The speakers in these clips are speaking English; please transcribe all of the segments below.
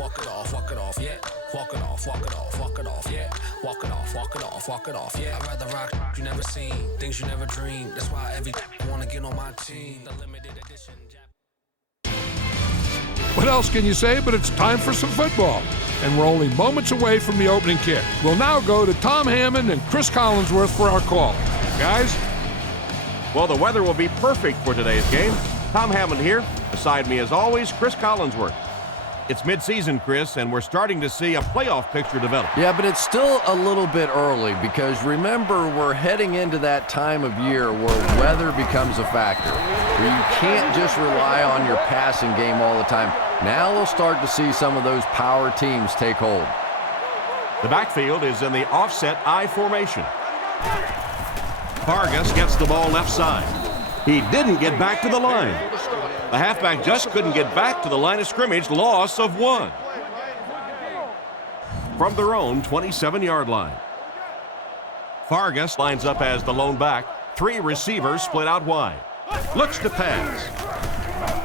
walk it off, walk it off, yeah. Walk it off, walk it off, walk it off, yeah. Walk it off, walk it off, walk it off, yeah. I'd rather rock you never seen, things you never dreamed. That's why every wanna get on my team. The limited edition. What else can you say? But it's time for some football. And we're only moments away from the opening kick. We'll now go to Tom Hammond and Chris Collinsworth for our call. Guys? Well, the weather will be perfect for today's game. Tom Hammond here. Beside me, as always, Chris Collinsworth. It's midseason, Chris, and we're starting to see a playoff picture develop. Yeah, but it's still a little bit early because remember, we're heading into that time of year where weather becomes a factor, where you can't just rely on your passing game all the time. Now we'll start to see some of those power teams take hold. The backfield is in the offset I formation. Vargas gets the ball left side. He didn't get back to the line. The halfback just couldn't get back to the line of scrimmage, loss of 1. From their own 27-yard line. Vargas lines up as the lone back. 3 receivers split out wide. Looks to pass.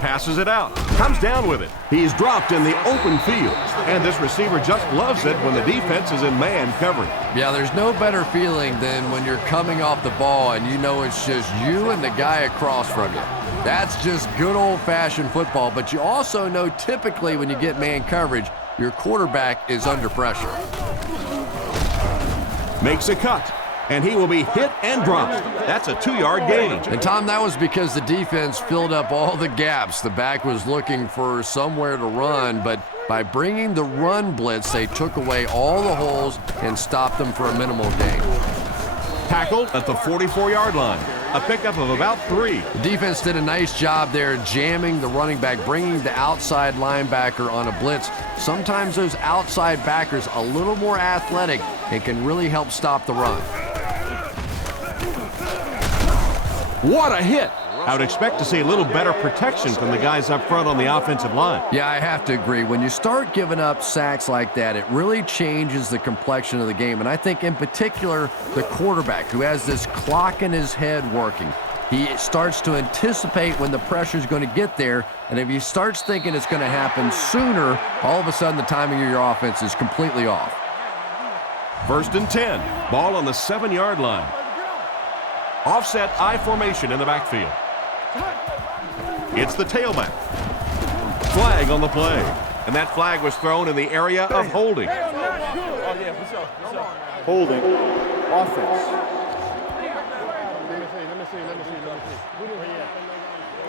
Passes it out. Comes down with it. He's dropped in the open field. And this receiver just loves it when the defense is in man coverage. Yeah, there's no better feeling than when you're coming off the ball and you know it's just you and the guy across from you. That's just good old-fashioned football, but you also know typically when you get man coverage, your quarterback is under pressure. Makes a cut, and he will be hit and dropped. That's a 2-yard gain. And, Tom, that was because the defense filled up all the gaps. The back was looking for somewhere to run, but by bringing the run blitz, they took away all the holes and stopped them for a minimal gain. Tackled at the 44-yard line. A pickup of about 3. The defense did a nice job there jamming the running back, bringing the outside linebacker on a blitz. Sometimes those outside backers a little more athletic and can really help stop the run. What a hit! I would expect to see a little better protection from the guys up front on the offensive line. Yeah, I have to agree. When you start giving up sacks like that, it really changes the complexion of the game. And I think in particular, the quarterback who has this clock in his head working, he starts to anticipate when the pressure is going to get there. And if he starts thinking it's going to happen sooner, all of a sudden the timing of your offense is completely off. 1st and 10. Ball on the 7-yard line. Offset I formation in the backfield. It's the tailback. Flag on the play. And that flag was thrown in the area of holding. Holding. Offense.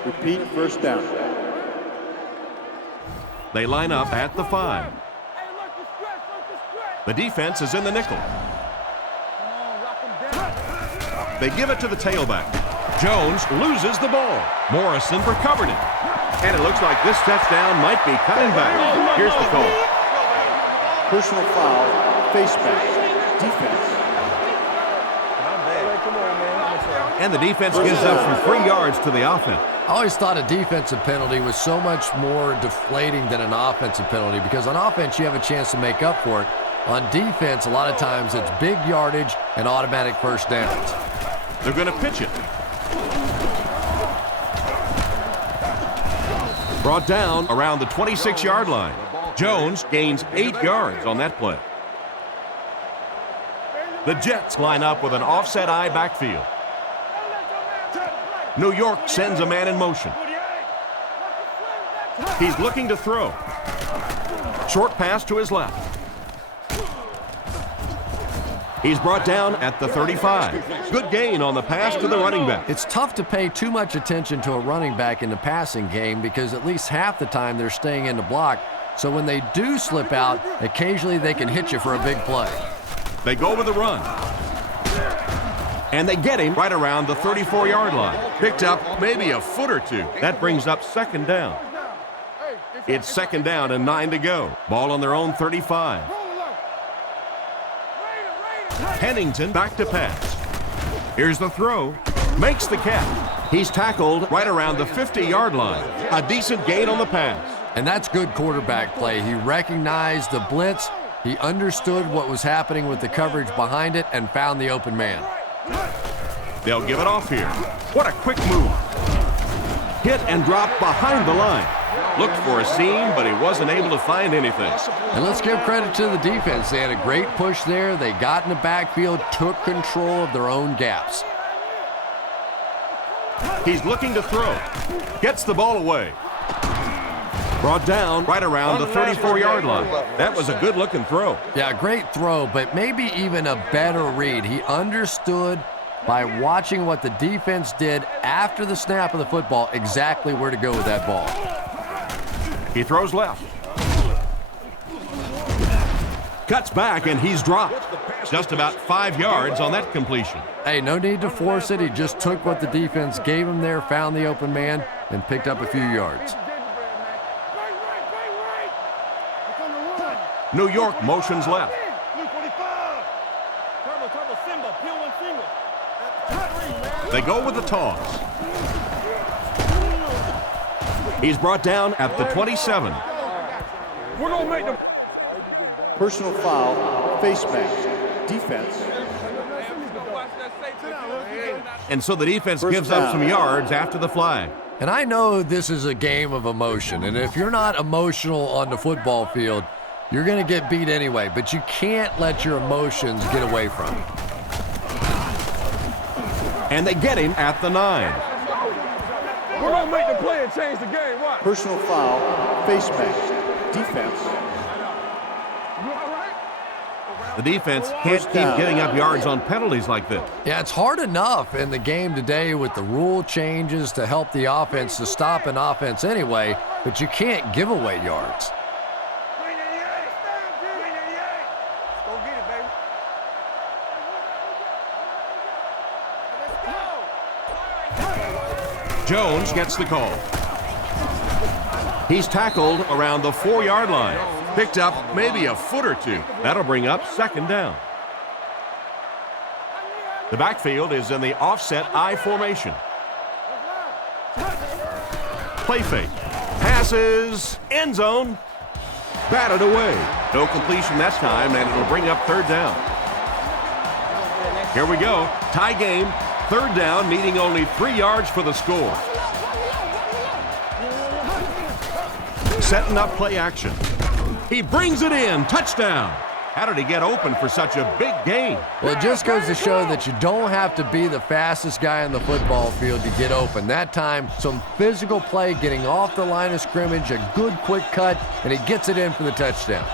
Repeat, 1st down. They line up at the 5. The defense is in the nickel. They give it to the tailback. Jones loses the ball. Morrison recovered it. And it looks like this touchdown might be coming back. Here's the call. Personal foul, face mask, defense. And the defense gives up from 3 yards to the offense. I always thought a defensive penalty was so much more deflating than an offensive penalty because on offense you have a chance to make up for it. On defense, a lot of times it's big yardage and automatic 1st downs. They're going to pitch it. Brought down around the 26-yard line. Jones gains 8 yards on that play. The Jets line up with an offset I backfield. New York sends a man in motion. He's looking to throw. Short pass to his left. He's brought down at the 35. Good gain on the pass to the running back. It's tough to pay too much attention to a running back in the passing game because at least half the time they're staying in the block. So when they do slip out, occasionally they can hit you for a big play. They go with the run. And they get him right around the 34-yard line. Picked up maybe a foot or 2. That brings up 2nd down. It's 2nd down and 9 to go. Ball on their own 35. Pennington back to pass. Here's the throw. Makes the catch. He's tackled right around the 50-yard line. A decent gain on the pass. And that's good quarterback play. He recognized the blitz. He understood what was happening with the coverage behind it and found the open man. They'll give it off here. What a quick move. Hit and drop behind the line. Looked for a seam, but he wasn't able to find anything. And let's give credit to the defense. They had a great push there. They got in the backfield, took control of their own gaps. He's looking to throw. Gets the ball away. Brought down right around the 34-yard line. That was a good-looking throw. Yeah, great throw, but maybe even a better read. He understood by watching what the defense did after the snap of the football exactly where to go with that ball. He throws left. Cuts back, and he's dropped. Just about 5 yards on that completion. Hey, no need to force it. He just took what the defense gave him there, found the open man, and picked up a few yards. New York motions left. They go with the toss. He's brought down at the 27. We're going to make them. Personal foul, face mask, defense. And so the defense First gives up down. some yards after the flag. And I know this is a game of emotion, and if you're not emotional on the football field, you're going to get beat anyway, but you can't let your emotions get away from you. And they get him at the 9. We're going to make the play and change the game. What? Personal foul, face mask, defense. The defense can't keep giving up yards on penalties like this. Yeah, it's hard enough in the game today with the rule changes to help the offense to stop an offense anyway, but you can't give away yards. Jones gets the call. He's tackled around the 4-yard line. Picked up maybe a foot or two. That'll bring up second down. The backfield is in the offset I formation. Play fake. Passes. End zone. Batted away. No completion that time, and it'll bring up third down. Here we go. Tie game. Third down, needing only 3 yards for the score. Setting up play action. He brings it in. Touchdown. How did he get open for such a big gain? Well, it just goes to show that you don't have to be the fastest guy on the football field to get open. That time, some physical play, getting off the line of scrimmage, a good quick cut, and he gets it in for the touchdown.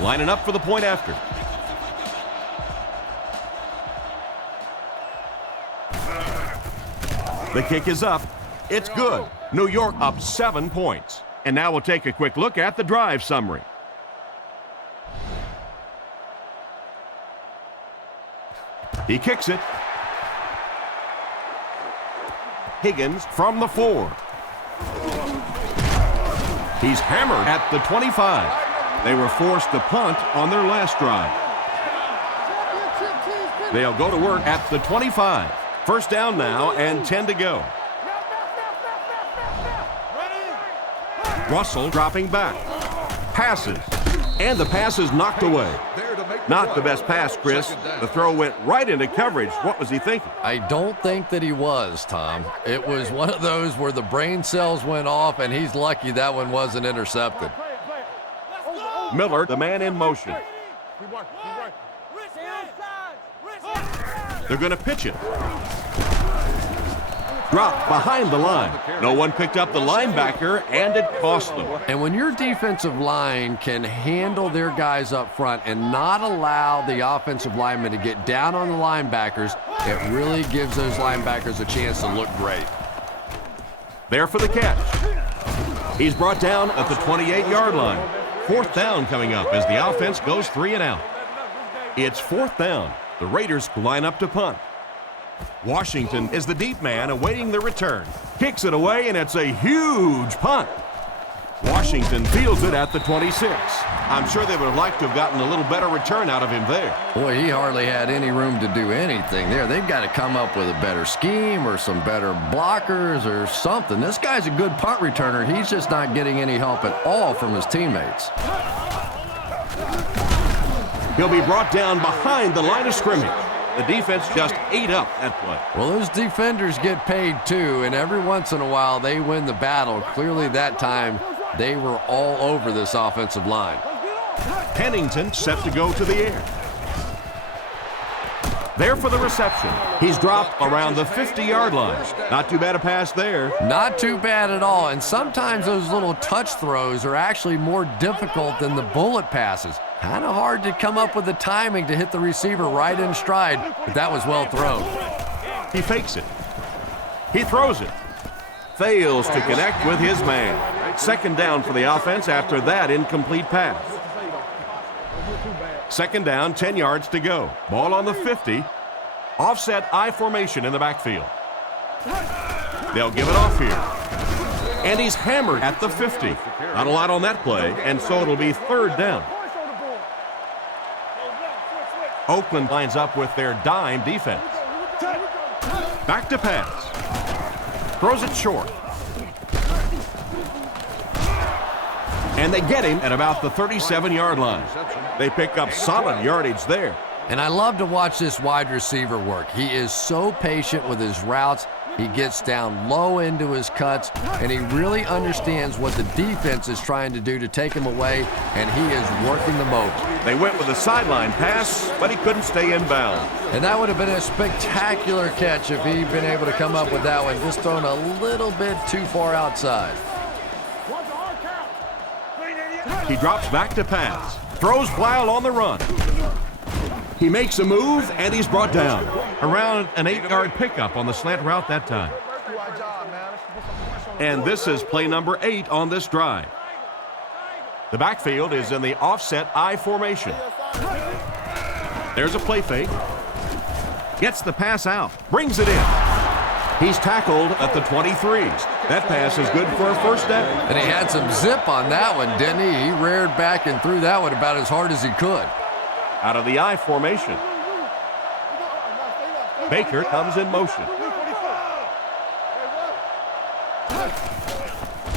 Lining up for the point after. The kick is up. It's good. New York up 7 points. And now we'll take a quick look at the drive summary. He kicks it. Higgins from the 4. He's hammered at the 25. They were forced to punt on their last drive. They'll go to work at the 25. First down now and 10 to go. Russell dropping back. Passes. And the pass is knocked away. Not the best pass, Chris. The throw went right into coverage. What was he thinking? I don't think that he was, Tom. It was one of those where the brain cells went off, and he's lucky that one wasn't intercepted. Miller, the man in motion. They're going to pitch it. Dropped behind the line. No one picked up the linebacker, and it cost them. And when your defensive line can handle their guys up front and not allow the offensive linemen to get down on the linebackers, it really gives those linebackers a chance to look great. There for the catch. He's brought down at the 28-yard line. Fourth down coming up as the offense goes 3 and out. It's fourth down. The Raiders line up to punt. Washington is the deep man awaiting the return. Kicks it away, and it's a huge punt. Washington fields it at the 26. I'm sure they would have liked to have gotten a little better return out of him there. Boy, he hardly had any room to do anything there. They've got to come up with a better scheme or some better blockers or something. This guy's a good punt returner. He's just not getting any help at all from his teammates. He'll be brought down behind the line of scrimmage. The defense just ate up that play. Well, those defenders get paid too, and every once in a while they win the battle. Clearly that time they were all over this offensive line. Pennington set to go to the air. There for the reception. He's dropped around the 50-yard line. Not too bad a pass there. Not too bad at all, and sometimes those little touch throws are actually more difficult than the bullet passes. Kind of hard to come up with the timing to hit the receiver right in stride, but that was well thrown. He fakes it. He throws it. Fails to connect with his man. Second down for the offense after that incomplete pass. Second down, 10 yards to go. Ball on the 50. Offset I formation in the backfield. They'll give it off here. And he's hammered at the 50. Not a lot on that play, and so it'll be third down. Oakland lines up with their dime defense. Back to pass. Throws it short. And they get him at about the 37-yard line. They pick up solid yardage there. And I love to watch this wide receiver work. He is so patient with his routes. He gets down low into his cuts, and he really understands what the defense is trying to do to take him away, and he is working the most. They went with a sideline pass, but he couldn't stay in bounds. And that would have been a spectacular catch if he'd been able to come up with that one, just thrown a little bit too far outside. He drops back to pass. Throws while on the run. He makes a move, and he's brought down. Around an 8-yard pickup on the slant route that time. And this is play number 8 on this drive. The backfield is in the offset I formation. There's a play fake. Gets the pass out. Brings it in. He's tackled at the 23. That pass is good for a first down. And he had some zip on that one, didn't he? He reared back and threw that one about as hard as he could. Out of the I formation. Baker comes in motion.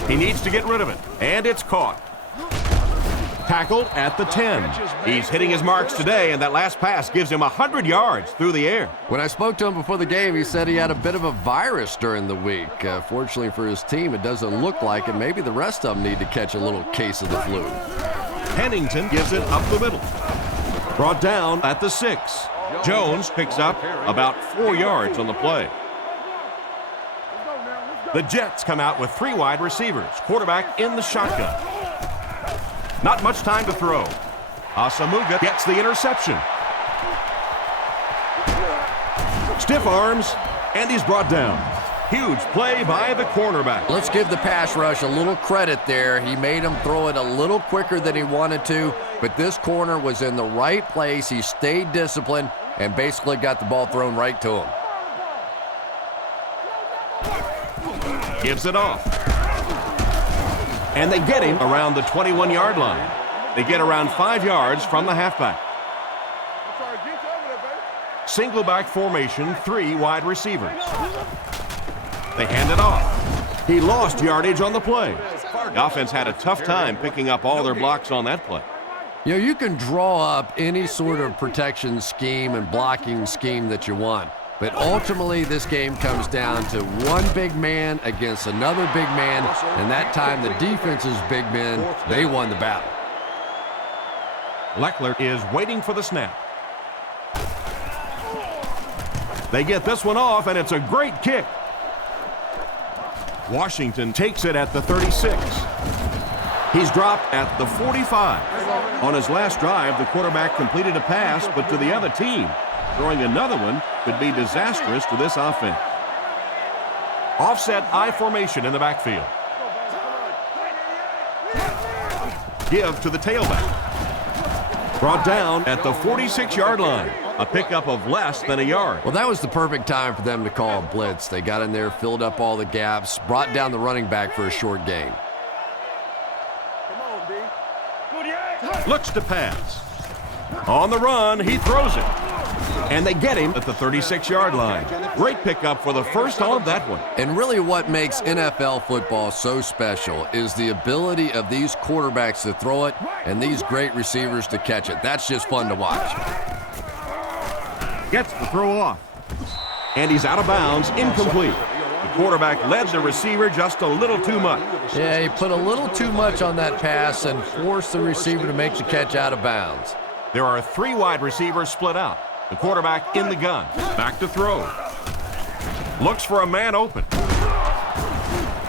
He needs to get rid of it, and it's caught. Tackled at the 10. He's hitting his marks today, and that last pass gives him 100 yards through the air. When I spoke to him before the game, he said he had a bit of a virus during the week. Fortunately for his team, it doesn't look like it. Maybe the rest of them need to catch a little case of the flu. Pennington gives it up the middle. Brought down at the 6. Jones picks up about 4 yards on the play. The Jets come out with 3 wide receivers. Quarterback in the shotgun. Not much time to throw. Asamuga gets the interception. Stiff arms, and he's brought down. Huge play by the cornerback. Let's give the pass rush a little credit there. He made him throw it a little quicker than he wanted to, but this corner was in the right place. He stayed disciplined and basically got the ball thrown right to him. Gives it off. And they get him around the 21-yard line. They get around 5 yards from the halfback. Single back formation, 3 wide receivers. They hand it off. He lost yardage on the play. The offense had a tough time picking up all their blocks on that play. You know, you can draw up any sort of protection scheme and blocking scheme that you want, but ultimately this game comes down to one big man against another big man, and that time the defense's big men, they won the battle. Leckler is waiting for the snap. They get this one off, and it's a great kick. Washington takes it at the 36. He's dropped at the 45. On his last drive, the quarterback completed a pass, but to the other team. Throwing another one could be disastrous to this offense. Offset I formation in the backfield. Give to the tailback. Brought down at the 46-yard line. A pickup of less than a yard. Well, that was the perfect time for them to call a blitz. They got in there, filled up all the gaps, brought down the running back for a short gain. Looks to pass. On the run, he throws it. And they get him at the 36-yard line. Great pickup for the first on that one. And really what makes NFL football so special is the ability of these quarterbacks to throw it and these great receivers to catch it. That's just fun to watch. Gets the throw off. And he's out of bounds, incomplete. The quarterback led the receiver just a little too much. Yeah, he put a little too much on that pass and forced the receiver to make the catch out of bounds. There are 3 wide receivers split out. The quarterback in the gun. Back to throw. Looks for a man open.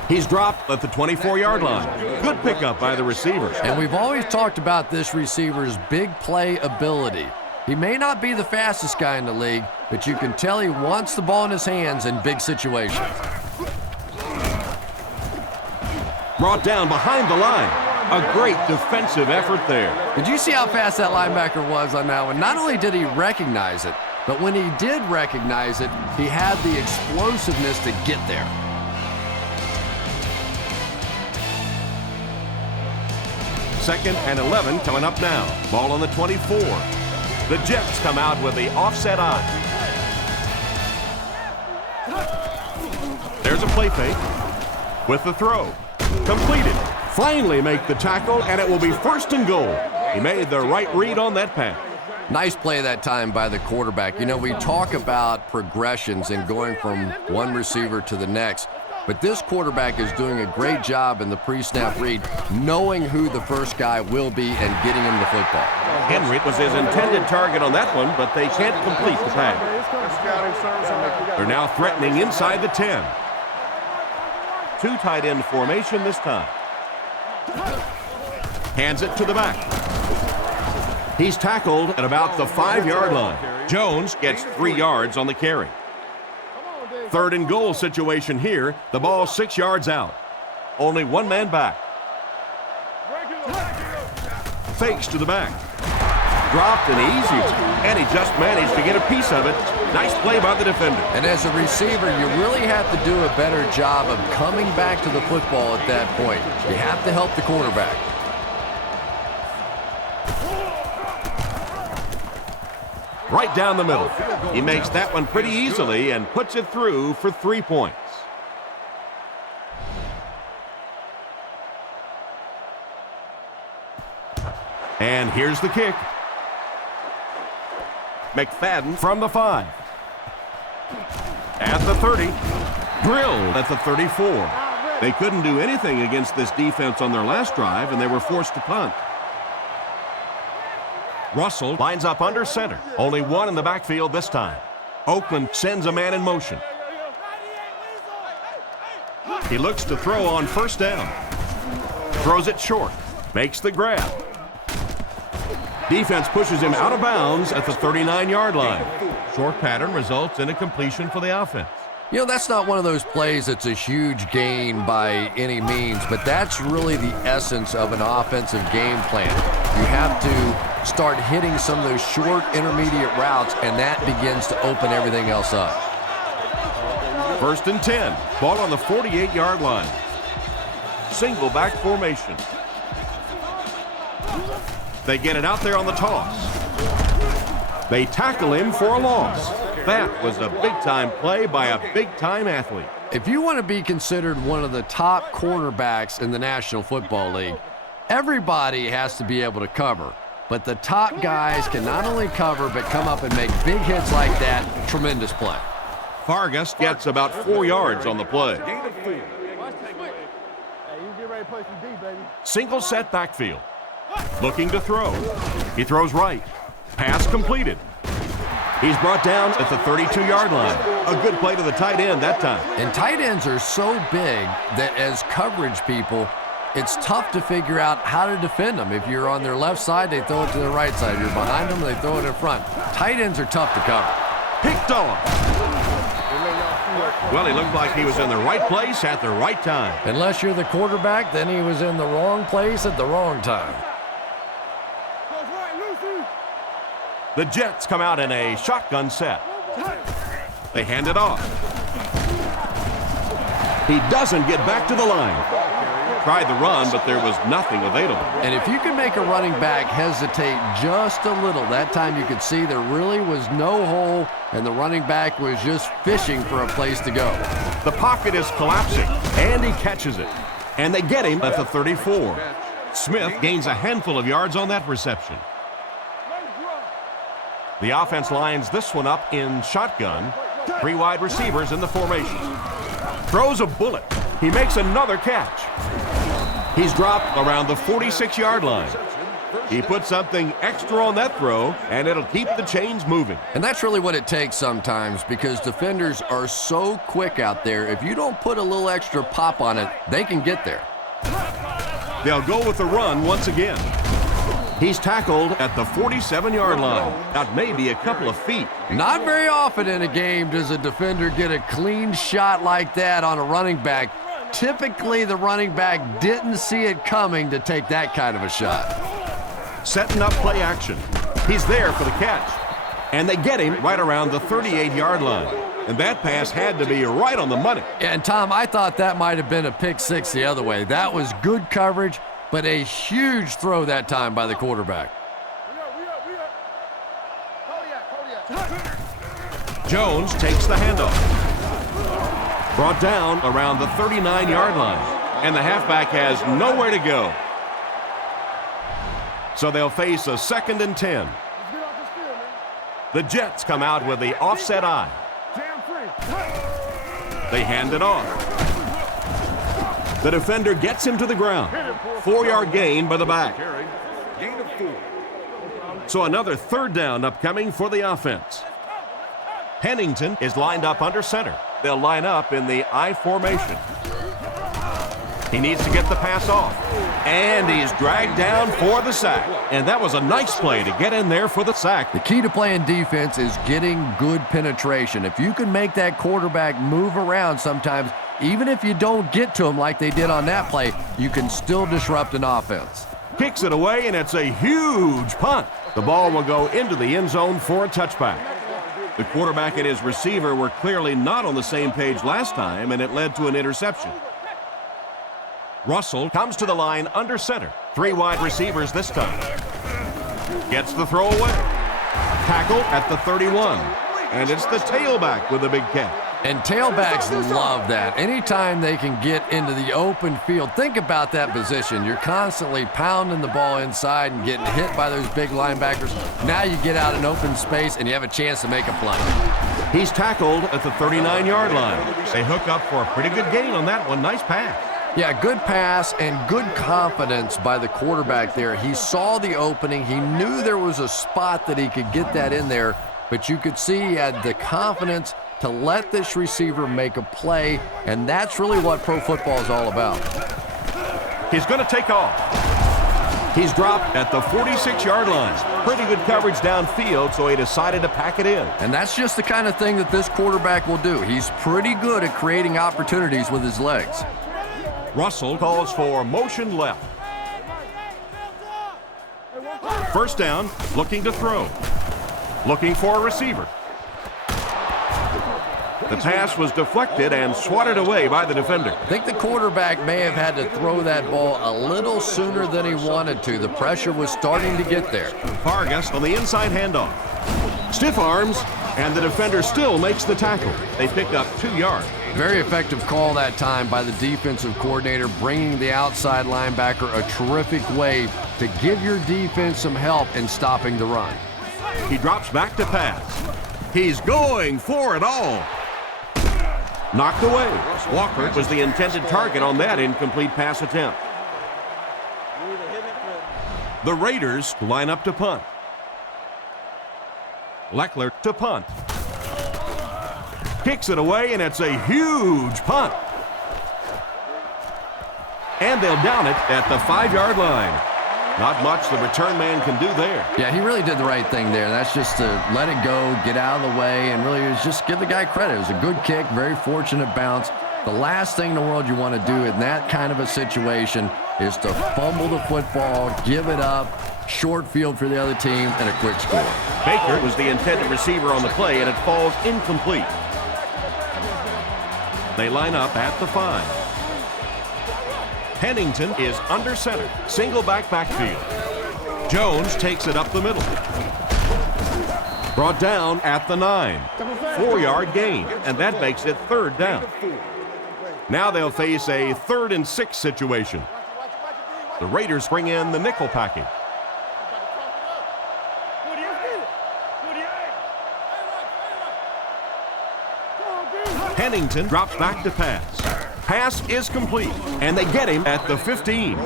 He's dropped at the 24-yard line. Good pickup by the receiver. And we've always talked about this receiver's big play ability. He may not be the fastest guy in the league, but you can tell he wants the ball in his hands in big situations. Brought down behind the line. A great defensive effort there. Did you see how fast that linebacker was on that one? Not only did he recognize it, but when he did recognize it, he had the explosiveness to get there. Second and 11 coming up now. Ball on the 24. The Jets come out with the offset eye. There's a play fake with the throw. Completed. Finally make the tackle, and it will be 1st and goal. He made the right read on that pass. Nice play that time by the quarterback. You know, we talk about progressions and going from one receiver to the next, but this quarterback is doing a great job in the pre-snap read, knowing who the first guy will be and getting him the football. Henry was his intended target on that one, but they can't complete the pass. They're now threatening inside the 10. 2 tight end formation this time. Hands it to the back. He's tackled at about the 5-yard line. Jones gets 3 yards on the carry. 3rd and goal situation here. The ball 6 yards out. Only 1 man back. Fakes to the back. Dropped and easy. And he just managed to get a piece of it. Nice play by the defender. And as a receiver, you really have to do a better job of coming back to the football at that point. You have to help the quarterback. Right down the middle. He makes that one pretty easily and puts it through for 3 points. And here's the kick. McFadden from the 5. At the 30. Drilled at the 34. They couldn't do anything against this defense on their last drive, and they were forced to punt. Russell lines up under center. Only 1 in the backfield this time. Oakland sends a man in motion. He looks to throw on 1st down. Throws it short. Makes the grab. Defense pushes him out of bounds at the 39-yard line. Short pattern results in a completion for the offense. You know, that's not one of those plays that's a huge gain by any means, but that's really the essence of an offensive game plan. You have to start hitting some of those short intermediate routes, and that begins to open everything else up. 1st and 10. Ball on the 48-yard line. Single back formation. They get it out there on the toss. They tackle him for a loss. That was a big-time play by a big-time athlete. If you want to be considered one of the top quarterbacks in the National Football League, everybody has to be able to cover. But the top guys can not only cover, but come up and make big hits like that. Tremendous play. Vargas gets about 4 yards on the play. Single set backfield. Looking to throw. He throws right. Pass completed. He's brought down at the 32-yard line. A good play to the tight end that time. And tight ends are so big that as coverage people, it's tough to figure out how to defend them. If you're on their left side, they throw it to their right side. If you're behind them, they throw it in front. Tight ends are tough to cover. Picked off. Well, he looked like he was in the right place at the right time. Unless you're the quarterback, then he was in the wrong place at the wrong time. The Jets come out in a shotgun set. They hand it off. He doesn't get back to the line. Tried the run, but there was nothing available. And if you can make a running back hesitate just a little, that time you could see there really was no hole, and the running back was just fishing for a place to go. The pocket is collapsing, and he catches it. And they get him at the 34. Smith gains a handful of yards on that reception. The offense lines this one up in shotgun. 3 wide receivers in the formation. Throws a bullet. He makes another catch. He's dropped around the 46-yard line. He put something extra on that throw, and it'll keep the chains moving. And that's really what it takes sometimes, because defenders are so quick out there. If you don't put a little extra pop on it, they can get there. They'll go with the run once again. He's tackled at the 47-yard line. That may be a couple of feet. Not very often in a game does a defender get a clean shot like that on a running back. Typically, the running back didn't see it coming to take that kind of a shot. Setting up play action. He's there for the catch. And they get him right around the 38-yard line. And that pass had to be right on the money. And, Tom, I thought that might have been a pick six the other way. That was good coverage, but a huge throw that time by the quarterback. Jones takes the handoff. Brought down around the 39-yard line. And the halfback has nowhere to go. So they'll face a 2nd and 10. The Jets come out with the offset eye. They hand it off. The defender gets him to the ground. 4-yard gain by the back. So another 3rd down upcoming for the offense. Pennington is lined up under center. They'll line up in the I formation. He needs to get the pass off. And he's dragged down for the sack. And that was a nice play to get in there for the sack. The key to playing defense is getting good penetration. If you can make that quarterback move around sometimes, even if you don't get to him like they did on that play, you can still disrupt an offense. Kicks it away, and it's a huge punt. The ball will go into the end zone for a touchback. The quarterback and his receiver were clearly not on the same page last time, and it led to an interception. Russell comes to the line under center. 3 wide receivers this time. Gets the throw away. Tackle at the 31. And it's the tailback with a big catch. And tailbacks love that. Anytime they can get into the open field, think about that position. You're constantly pounding the ball inside and getting hit by those big linebackers. Now you get out in open space and you have a chance to make a play. He's tackled at the 39-yard line. They hook up for a pretty good gain on that one. Nice pass. Yeah, good pass and good confidence by the quarterback there. He saw the opening. He knew there was a spot that he could get that in there, but you could see he had the confidence to let this receiver make a play, and that's really what pro football is all about. He's going to take off. He's dropped at the 46-yard line. Pretty good coverage downfield, so he decided to pack it in. And that's just the kind of thing that this quarterback will do. He's pretty good at creating opportunities with his legs. Russell calls for motion left. 1st down, looking to throw. Looking for a receiver. The pass was deflected and swatted away by the defender. I think the quarterback may have had to throw that ball a little sooner than he wanted to. The pressure was starting to get there. Vargas on the inside handoff. Stiff arms, and the defender still makes the tackle. They pick up 2 yards. Very effective call that time by the defensive coordinator, bringing the outside linebacker a terrific way to give your defense some help in stopping the run. He drops back to pass. He's going for it all. Knocked away. Walker was the intended target on that incomplete pass attempt. The Raiders line up to punt. Leckler to punt. Kicks it away, and it's a huge punt. And they'll down it at the 5-yard line. Not much the return man can do there. Yeah, he really did the right thing there. That's just to let it go, get out of the way, and really just give the guy credit. It was a good kick, very fortunate bounce. The last thing in the world you want to do in that kind of a situation is to fumble the football, give it up, short field for the other team, and a quick score. Baker was the intended receiver on the play, and it falls incomplete. They line up at the 5. Pennington is under center. Single backfield. Jones takes it up the middle. Brought down at the 9. 4-yard gain, and that makes it 3rd down. Now they'll face a 3rd and 6 situation. The Raiders bring in the nickel package. Pennington drops back to pass. Pass is complete, and they get him at the 15.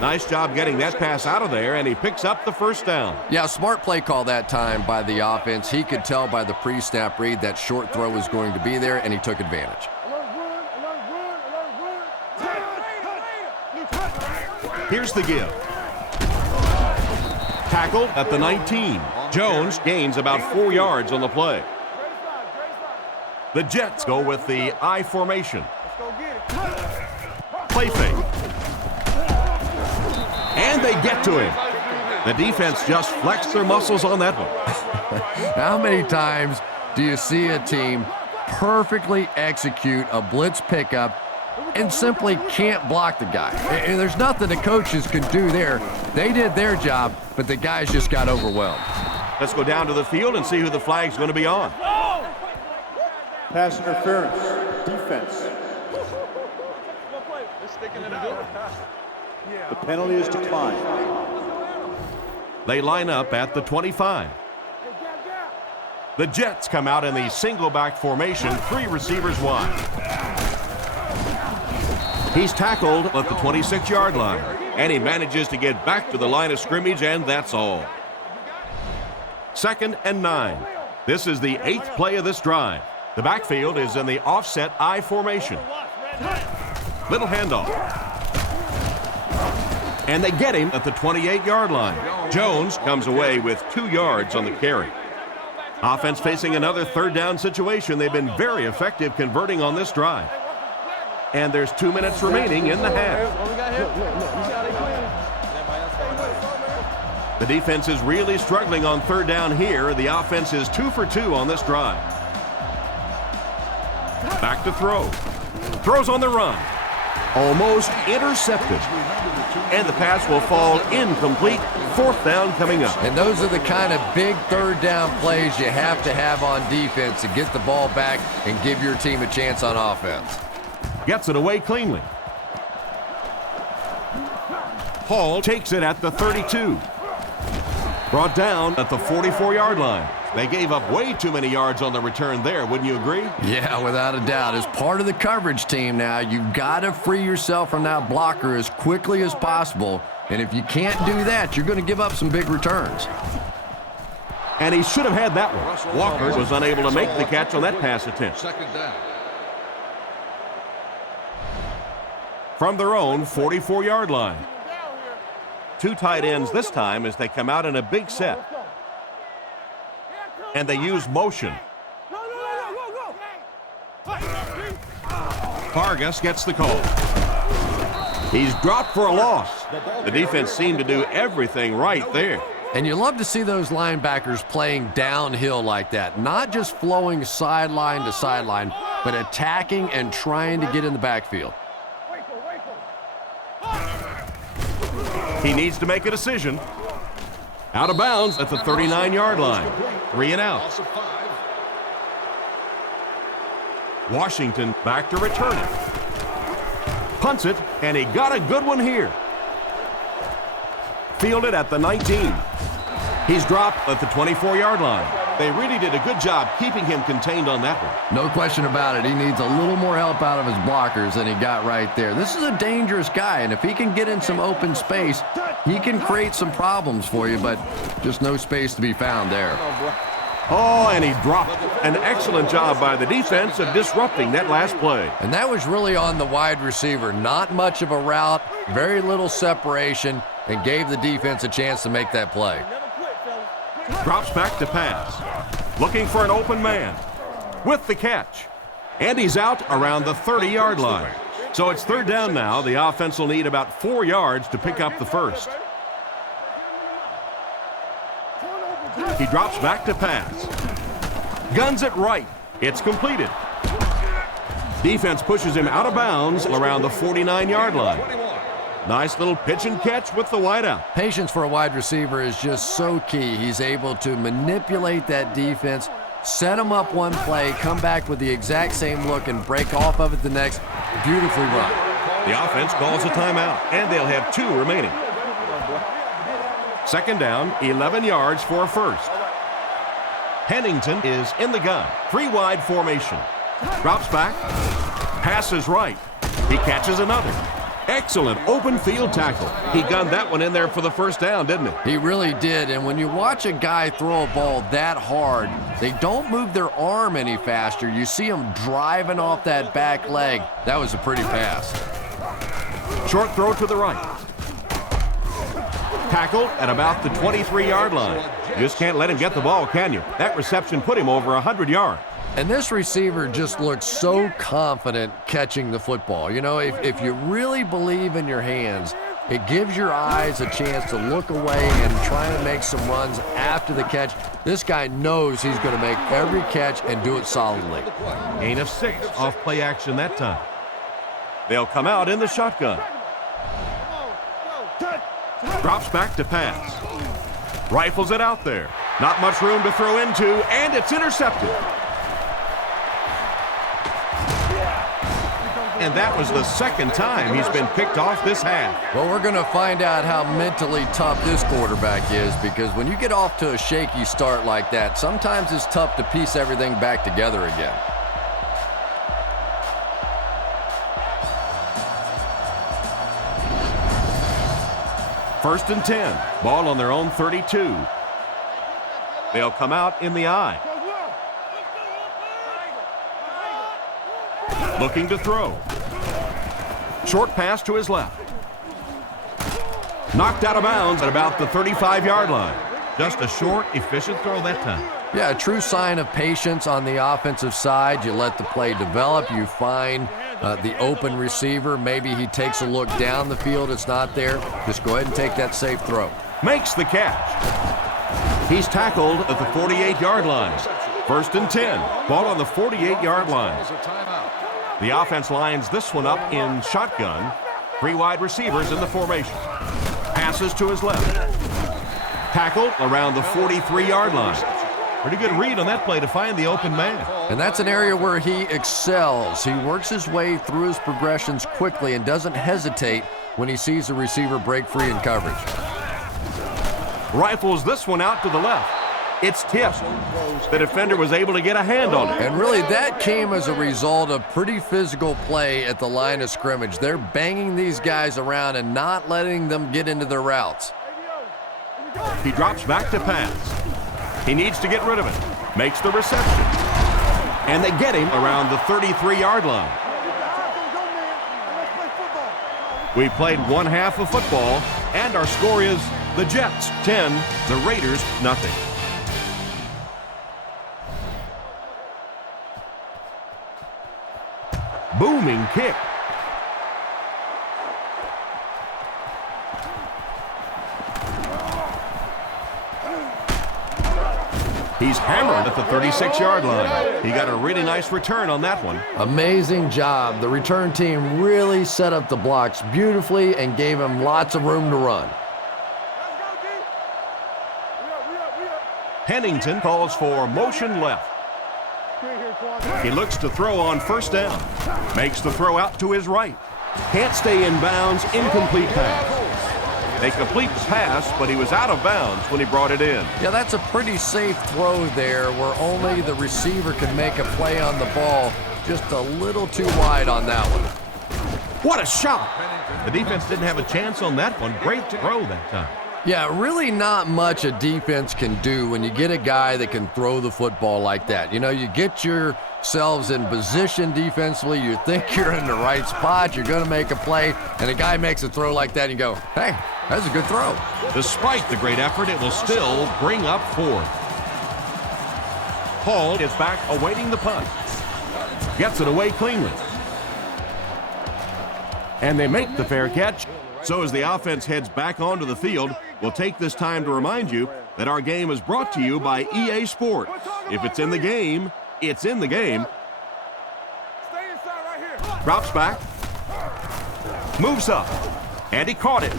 Nice job getting that pass out of there, and he picks up the first down. Yeah, smart play call that time by the offense. He could tell by the pre-snap read that short throw was going to be there, and he took advantage. Here's the give. Tackled at the 19. Jones gains about 4 yards on the play. The Jets go with the I formation. Play fake. And they get to him. The defense just flexed their muscles on that one. How many times do you see a team perfectly execute a blitz pickup and simply can't block the guy? And there's nothing the coaches can do there. They did their job, but the guys just got overwhelmed. Let's go down to the field and see who the flag's going to be on. Pass interference. Defense. The penalty is declined. They line up at the 25. The Jets come out in the single back formation, 3 receivers wide. He's tackled at the 26-yard line, and he manages to get back to the line of scrimmage, and that's all. 2nd and 9. This is the 8th play of this drive. The backfield is in the offset I formation. Little handoff. And they get him at the 28-yard line. Jones comes away with 2 yards on the carry. Offense facing another 3rd down situation. They've been very effective converting on this drive. And there's 2 minutes remaining in the half. The defense is really struggling on 3rd down here. The offense is 2 for 2 on this drive. Back to throw. Throws on the run. Almost intercepted. And the pass will fall incomplete. 4th down coming up. And those are the kind of big 3rd down plays you have to have on defense to get the ball back and give your team a chance on offense. Gets it away cleanly. Hall takes it at the 32. Brought down at the 44-yard line. They gave up way too many yards on the return there, wouldn't you agree? Yeah, without a doubt. As part of the coverage team now, you've got to free yourself from that blocker as quickly as possible. And if you can't do that, you're going to give up some big returns. And he should have had that one. Walker was unable to make the catch on that pass attempt. From their own 44-yard line. 2 tight ends this time as they come out in a big set. And they use motion. Vargas gets the call. He's dropped for a loss. The defense seemed to do everything right there. And you love to see those linebackers playing downhill like that. Not just flowing sideline to sideline, but attacking and trying to get in the backfield. He needs to make a decision. Out of bounds at the 39-yard line. 3 and out. Washington back to return it. Punts it, and he got a good one here. Fielded at the 19. He's dropped at the 24-yard line. They really did a good job keeping him contained on that one. No question about it. He needs a little more help out of his blockers than he got right there. This is a dangerous guy, and if he can get in some open space, he can create some problems for you, but just no space to be found there. Oh, and he dropped. An excellent job by the defense of disrupting that last play. And that was really on the wide receiver. Not much of a route, very little separation, and gave the defense a chance to make that play. Drops back to pass. Looking for an open man. With the catch. And he's out around the 30-yard line. So it's 3rd down now. The offense will need about 4 yards to pick up the first. He drops back to pass. Guns it right. It's completed. Defense pushes him out of bounds around the 49-yard line. Nice little pitch and catch with the wideout. Patience for a wide receiver is just so key. He's able to manipulate that defense, set him up one play, come back with the exact same look, and break off of it the next. Beautifully run. The offense calls a timeout, and they'll have 2 remaining. 2nd down, 11 yards for a first. Pennington is in the gun. 3 wide formation. Drops back. Passes right. He catches another. Excellent open field tackle. He gunned that one in there for the first down, didn't he? He really did. And when you watch a guy throw a ball that hard, they don't move their arm any faster. You see him driving off that back leg. That was a pretty pass. Short throw to the right. Tackled at about the 23-yard line. You just can't let him get the ball, can you? That reception put him over 100 yards. And this receiver just looks so confident catching the football. You know, if you really believe in your hands, it gives your eyes a chance to look away and try to make some runs after the catch. This guy knows he's going to make every catch and do it solidly. Gain of 6 off play action that time. They'll come out in the shotgun. Drops back to pass. Rifles it out there. Not much room to throw into, and it's intercepted. And that was the second time he's been picked off this half. Well, we're going to find out how mentally tough this quarterback is, because when you get off to a shaky start like that, sometimes it's tough to piece everything back together again. First and 10. Ball on their own 32. They'll come out in the I. Looking to throw. Short pass to his left. Knocked out of bounds at about the 35-yard line. Just a short, efficient throw that time. Yeah, a true sign of patience on the offensive side. You let the play develop. You find the open receiver. Maybe he takes a look down the field. It's not there. Just go ahead and take that safe throw. Makes the catch. He's tackled at the 48-yard line. First and 10. Ball on the 48-yard line. The offense lines this one up in shotgun. 3 wide receivers in the formation. Passes to his left. Tackled around the 43-yard line. Pretty good read on that play to find the open man. And that's an area where he excels. He works his way through his progressions quickly and doesn't hesitate when he sees a receiver break free in coverage. Rifles this one out to the left. It's tipped. The defender was able to get a hand on it. And really, that came as a result of pretty physical play at the line of scrimmage. They're banging these guys around and not letting them get into their routes. He drops back to pass. He needs to get rid of it. Makes the reception. And they get him around the 33-yard line. We played one half of football, and our score is the Jets 10, the Raiders nothing. Booming kick. He's hammered at the 36-yard line. He got a really nice return on that one. Amazing job. The return team really set up the blocks beautifully and gave him lots of room to run. Pennington calls for motion left. He looks to throw on first down. Makes the throw out to his right. Can't stay in bounds, incomplete pass. They complete the pass, but he was out of bounds when he brought it in. Yeah, that's a pretty safe throw there where only the receiver can make a play on the ball. Just a little too wide on that one. What a shot! The defense didn't have a chance on that one. Great throw that time. Yeah, really not much a defense can do when you get a guy that can throw the football like that. You know, you get yourselves in position defensively, you think you're in the right spot, you're going to make a play, and a guy makes a throw like that, and you go, hey, that's a good throw. Despite the great effort, it will still bring up fourth. Hall is back awaiting the punt. Gets it away cleanly. And they make the fair catch. So as the offense heads back onto the field, we'll take this time to remind you that our game is brought to you by EA Sports. If it's in the game, it's in the game. Drops back. Moves up. And he caught it.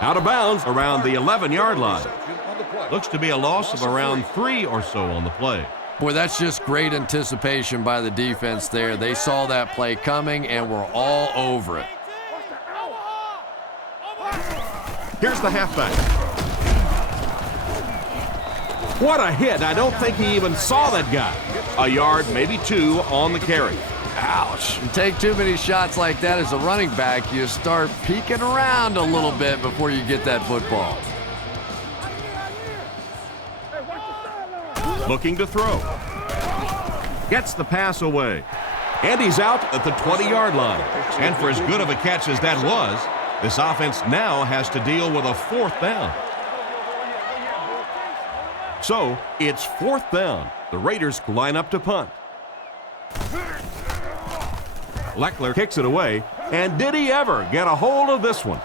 Out of bounds around the 11-yard line. Looks to be a loss of around 3 or so on the play. Boy, that's just great anticipation by the defense there. They saw that play coming and were all over it. Here's the halfback. What a hit. I don't think he even saw that guy. A yard, maybe 2 on the carry. Ouch. You take too many shots like that as a running back, you start peeking around a little bit before you get that football. Looking to throw. Gets the pass away. And he's out at the 20-yard line. And for as good of a catch as that was, this offense now has to deal with a 4th down. So, it's 4th down. The Raiders line up to punt. Leckler kicks it away, and did he ever get a hold of this one?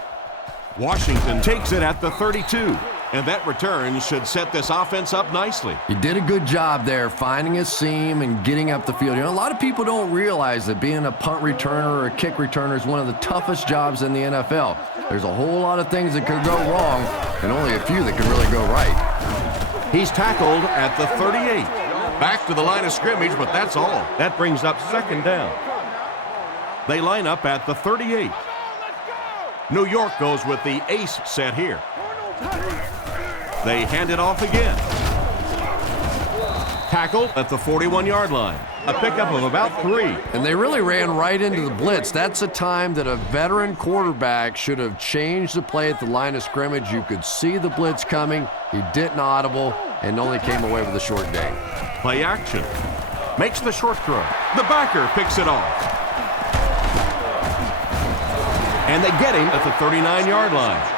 Washington takes it at the 32, and that return should set this offense up nicely. He did a good job there finding a seam and getting up the field. You know, a lot of people don't realize that being a punt returner or a kick returner is one of the toughest jobs in the NFL. There's a whole lot of things that could go wrong, and only a few that can really go right. He's tackled at the 38. Back to the line of scrimmage, but that's all. That brings up 2nd down. They line up at the 38. New York goes with the ace set here. They hand it off again. Tackled at the 41-yard line. A pickup of about 3. And they really ran right into the blitz. That's a time that a veteran quarterback should have changed the play at the line of scrimmage. You could see the blitz coming. He didn't audible and only came away with a short gain. Play action. Makes the short throw. The backer picks it off. And they get him at the 39-yard line.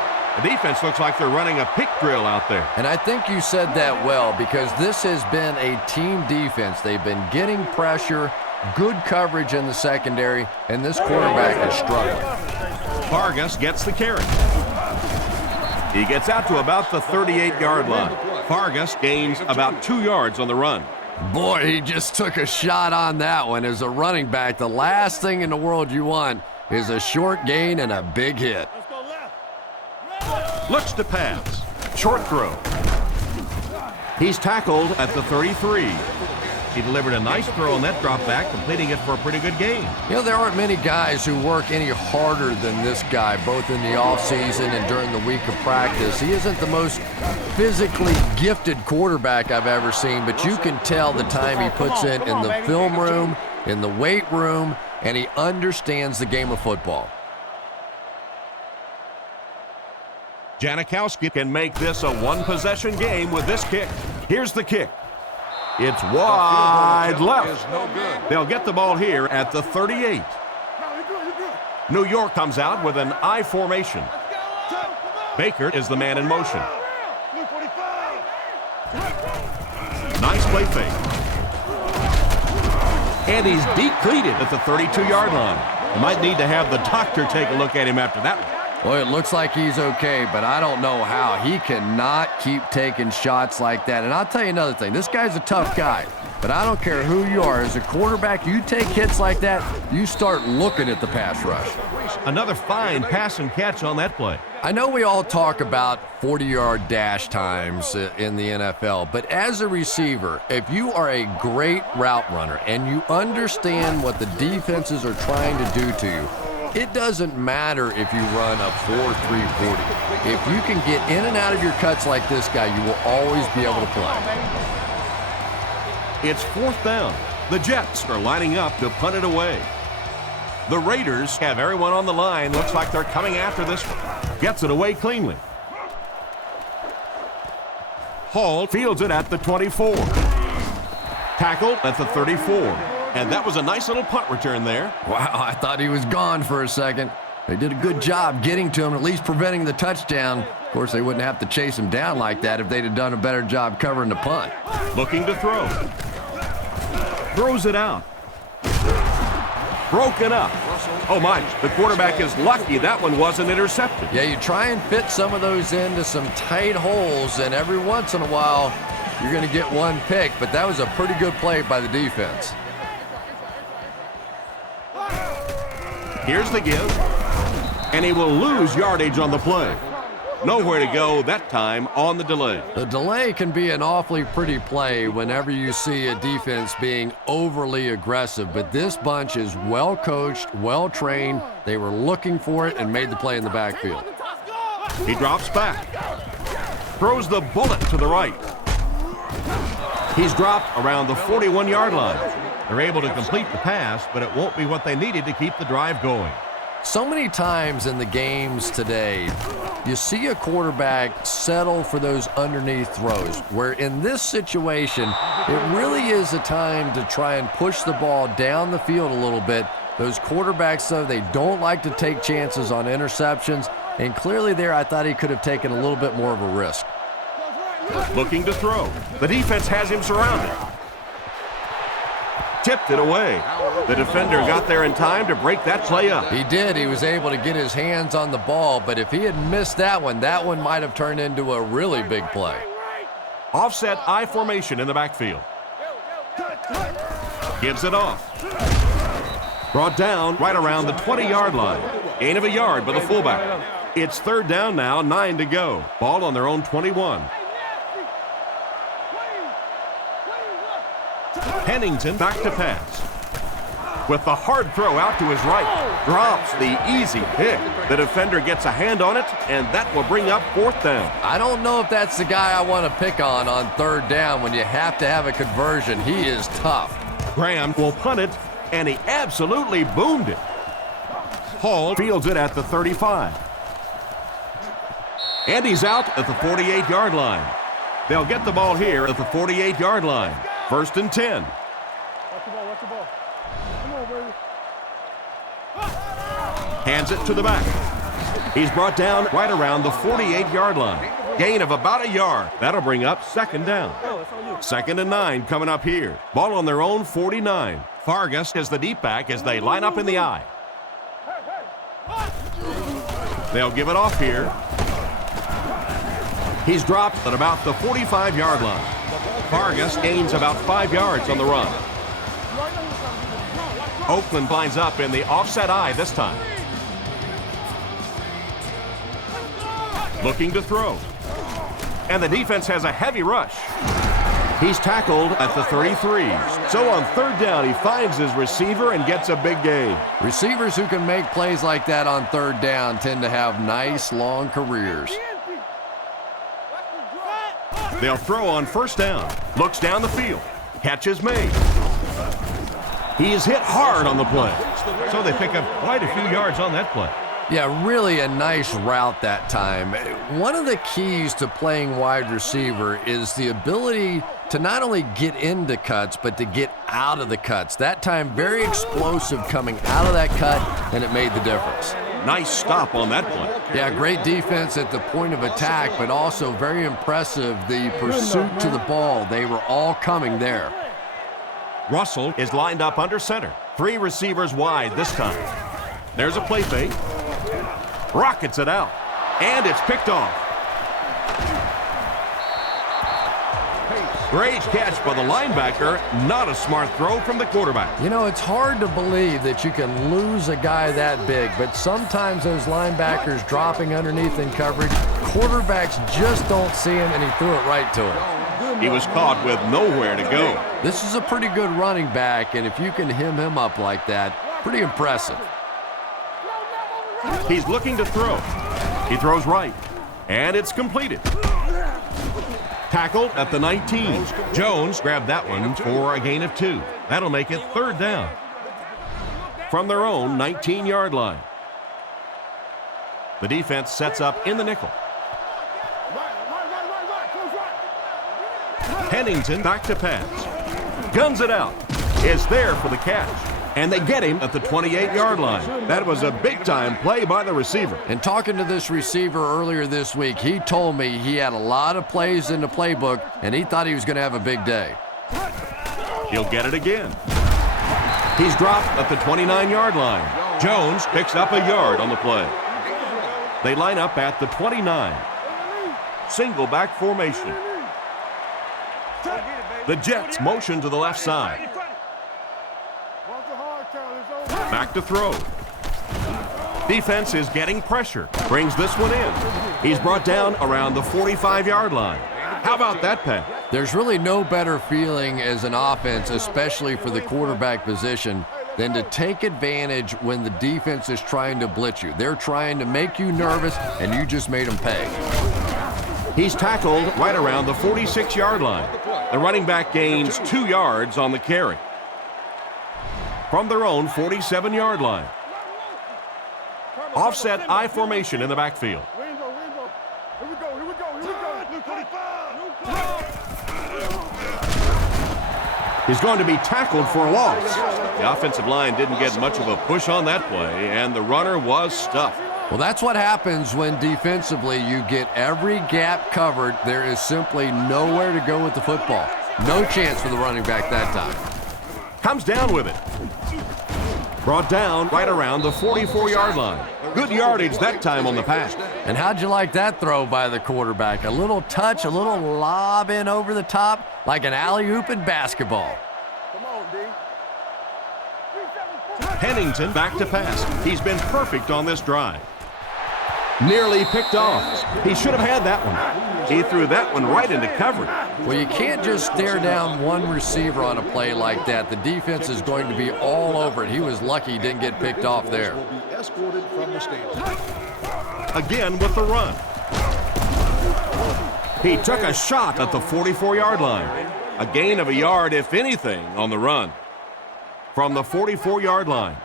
The defense looks like they're running a pick drill out there. And I think you said that well, because this has been a team defense. They've been getting pressure, good coverage in the secondary, and this quarterback is struggling. Vargas gets the carry. He gets out to about the 38-yard line. Vargas gains about 2 yards on the run. Boy, he just took a shot on that one. As a running back, the last thing in the world you want is a short gain and a big hit. Looks to pass. Short throw. He's tackled at the 33. He delivered a nice throw on that drop back, completing it for a pretty good gain. You know, there aren't many guys who work any harder than this guy, both in the offseason and during the week of practice. He isn't the most physically gifted quarterback I've ever seen, but you can tell the time he puts in the film room, in the weight room, and he understands the game of football. Janikowski can make this a one-possession game with this kick. Here's the kick. It's wide left. They'll get the ball here at the 38. New York comes out with an I formation. Baker is the man in motion. Nice play fake. And he's deep-cleated at the 32-yard line. You might need to have the doctor take a look at him after that one. Well, it looks like he's okay, but I don't know how. He cannot keep taking shots like that. And I'll tell you another thing. This guy's a tough guy, but I don't care who you are. As a quarterback, you take hits like that, you start looking at the pass rush. Another fine pass and catch on that play. I know we all talk about 40-yard dash times in the NFL, but as a receiver, if you are a great route runner and you understand what the defenses are trying to do to you, it doesn't matter if you run a 4.340. If you can get in and out of your cuts like this guy, you will always be able to play. It's 4th down. The Jets are lining up to punt it away. The Raiders have everyone on the line. Looks like they're coming after this one. Gets it away cleanly. Hall fields it at the 24. Tackled at the 34. And that was a nice little punt return there. Wow, I thought he was gone for a second. They did a good job getting to him, at least preventing the touchdown. Of course, they wouldn't have to chase him down like that if they'd have done a better job covering the punt. Looking to throw. Throws it out. Broken up. Oh my, the quarterback is lucky that one wasn't intercepted. Yeah, you try and fit some of those into some tight holes, and every once in a while, you're going to get one pick, but that was a pretty good play by the defense. Here's the give, and he will lose yardage on the play. Nowhere to go that time on the delay. The delay can be an awfully pretty play whenever you see a defense being overly aggressive, but this bunch is well coached, well trained. They were looking for it and made the play in the backfield. He drops back, throws the bullet to the right. He's dropped around the 41-yard line. They're able to complete the pass, but it won't be what they needed to keep the drive going. So many times in the games today, you see a quarterback settle for those underneath throws, where in this situation, it really is a time to try and push the ball down the field a little bit. Those quarterbacks, though, they don't like to take chances on interceptions, and clearly there I thought he could have taken a little bit more of a risk. Looking to throw. The defense has him surrounded. Tipped it away. The defender got there in time to break that play up. He did. He was able to get his hands on the ball, but if he had missed that one might have turned into a really big play. Offset I formation in the backfield. Gives it off. Brought down right around the 20-yard line. Gain of a yard by the fullback. It's third down now, 9 to go. Ball on their own 21. Pennington back to pass. With the hard throw out to his right. Drops the easy pick. The defender gets a hand on it, and that will bring up fourth down. I don't know if that's the guy I want to pick on third down when you have to have a conversion. He is tough. Graham will punt it, and he absolutely boomed it. Hall fields it at the 35. And he's out at the 48-yard line. They'll get the ball here at the 48-yard line. First and 10. Watch the ball, watch the ball. Come on, baby. Hands it to the back. He's brought down right around the 48-yard line. Gain of about a yard. That'll bring up second down. Second and 9 coming up here. Ball on their own 49. Fargas is the deep back as they line up in the I. They'll give it off here. He's dropped at about the 45-yard line. Fargas gains about 5 yards on the run. Oakland lines up in the offset I this time. Looking to throw. And the defense has a heavy rush. He's tackled at the 33. So on third down, he finds his receiver and gets a big gain. Receivers who can make plays like that on third down tend to have nice, long careers. They'll throw on first down. Looks down the field. Catch is made. He is hit hard on the play. So they pick up quite a few yards on that play. Yeah, really a nice route that time. One of the keys to playing wide receiver is the ability to not only get into cuts, but to get out of the cuts. That time, very explosive coming out of that cut, and it made the difference. Nice stop on that play. Yeah, great defense at the point of attack, but also very impressive the pursuit to the ball. They were all coming there. Russell is lined up under center. 3 receivers wide this time. There's a play fake. Rockets it out. And it's picked off. Great catch by the linebacker. Not a smart throw from the quarterback. You know, it's hard to believe that you can lose a guy that big, but sometimes those linebackers dropping underneath in coverage, quarterbacks just don't see him, and he threw it right to him. He was caught with nowhere to go. This is a pretty good running back, and if you can hem him up like that, pretty impressive. He's looking to throw. He throws right, and it's completed. Tackled at the 19. Jones grabbed that one for a gain of 2. That'll make it third down. From their own 19-yard line. The defense sets up in the nickel. Pennington back to pass. Guns it out. Is there for the catch. And they get him at the 28-yard line. That was a big-time play by the receiver. And talking to this receiver earlier this week, he told me he had a lot of plays in the playbook, and he thought he was going to have a big day. He'll get it again. He's dropped at the 29-yard line. Jones picks up a yard on the play. They line up at the 29. Single back formation. The Jets motion to the left side. Back to throw. Defense is getting pressure. Brings this one in. He's brought down around the 45-yard line. How about that pass? There's really no better feeling as an offense, especially for the quarterback position, than to take advantage when the defense is trying to blitz you. They're trying to make you nervous, and you just made them pay. He's tackled right around the 46-yard line. The running back gains 2 yards on the carry. From their own 47-yard line. Offset I formation in the backfield. Here we go. He's going to be tackled for a loss. The offensive line didn't get much of a push on that play, and the runner was stuffed. Well, that's what happens when defensively you get every gap covered. There is simply nowhere to go with the football. No chance for the running back that time. Comes down with it. Brought down right around the 44-yard line. Good yardage that time on the pass. And how'd you like that throw by the quarterback? A little touch, a little lob in over the top, like an alley-oop in basketball. Come on, D. Pennington back to pass. He's been perfect on this drive. Nearly picked off. He should have had that one. He threw that one right into coverage. Well, you can't just stare down one receiver on a play like that. The defense is going to be all over it. He was lucky he didn't get picked off there. Again with the run. He took a shot at the 44-yard line. A gain of a yard, if anything, on the run. From the 44-yard line.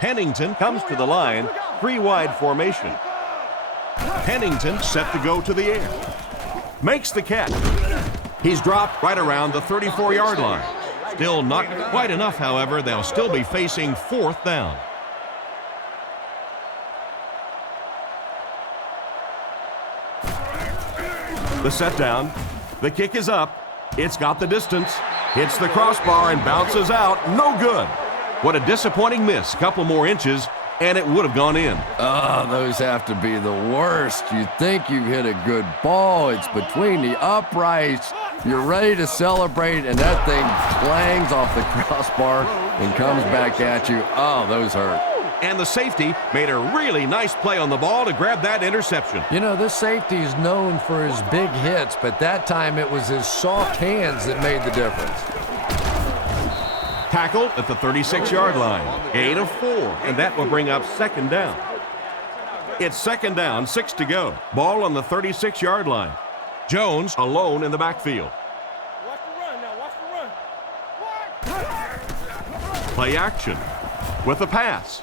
Pennington comes to the line, 3-wide formation. Pennington set to go to the air. Makes the catch. He's dropped right around the 34-yard line. Still not quite enough, however. They'll still be facing 4th down. The set down. The kick is up. It's got the distance. Hits the crossbar and bounces out. No good. What a disappointing miss. Couple more inches, and it would have gone in. Oh, those have to be the worst. You think you hit a good ball. It's between the uprights. You're ready to celebrate, and that thing clangs off the crossbar and comes back at you. Oh, those hurt. And the safety made a really nice play on the ball to grab that interception. You know, this safety is known for his big hits, but that time it was his soft hands that made the difference. Tackled at the 36-yard line. Gain of 4, and that will bring up 2nd down. It's 2nd down, 6 to go. Ball on the 36-yard line. Jones alone in the backfield. Watch the run now. Watch the run. Play action with the pass.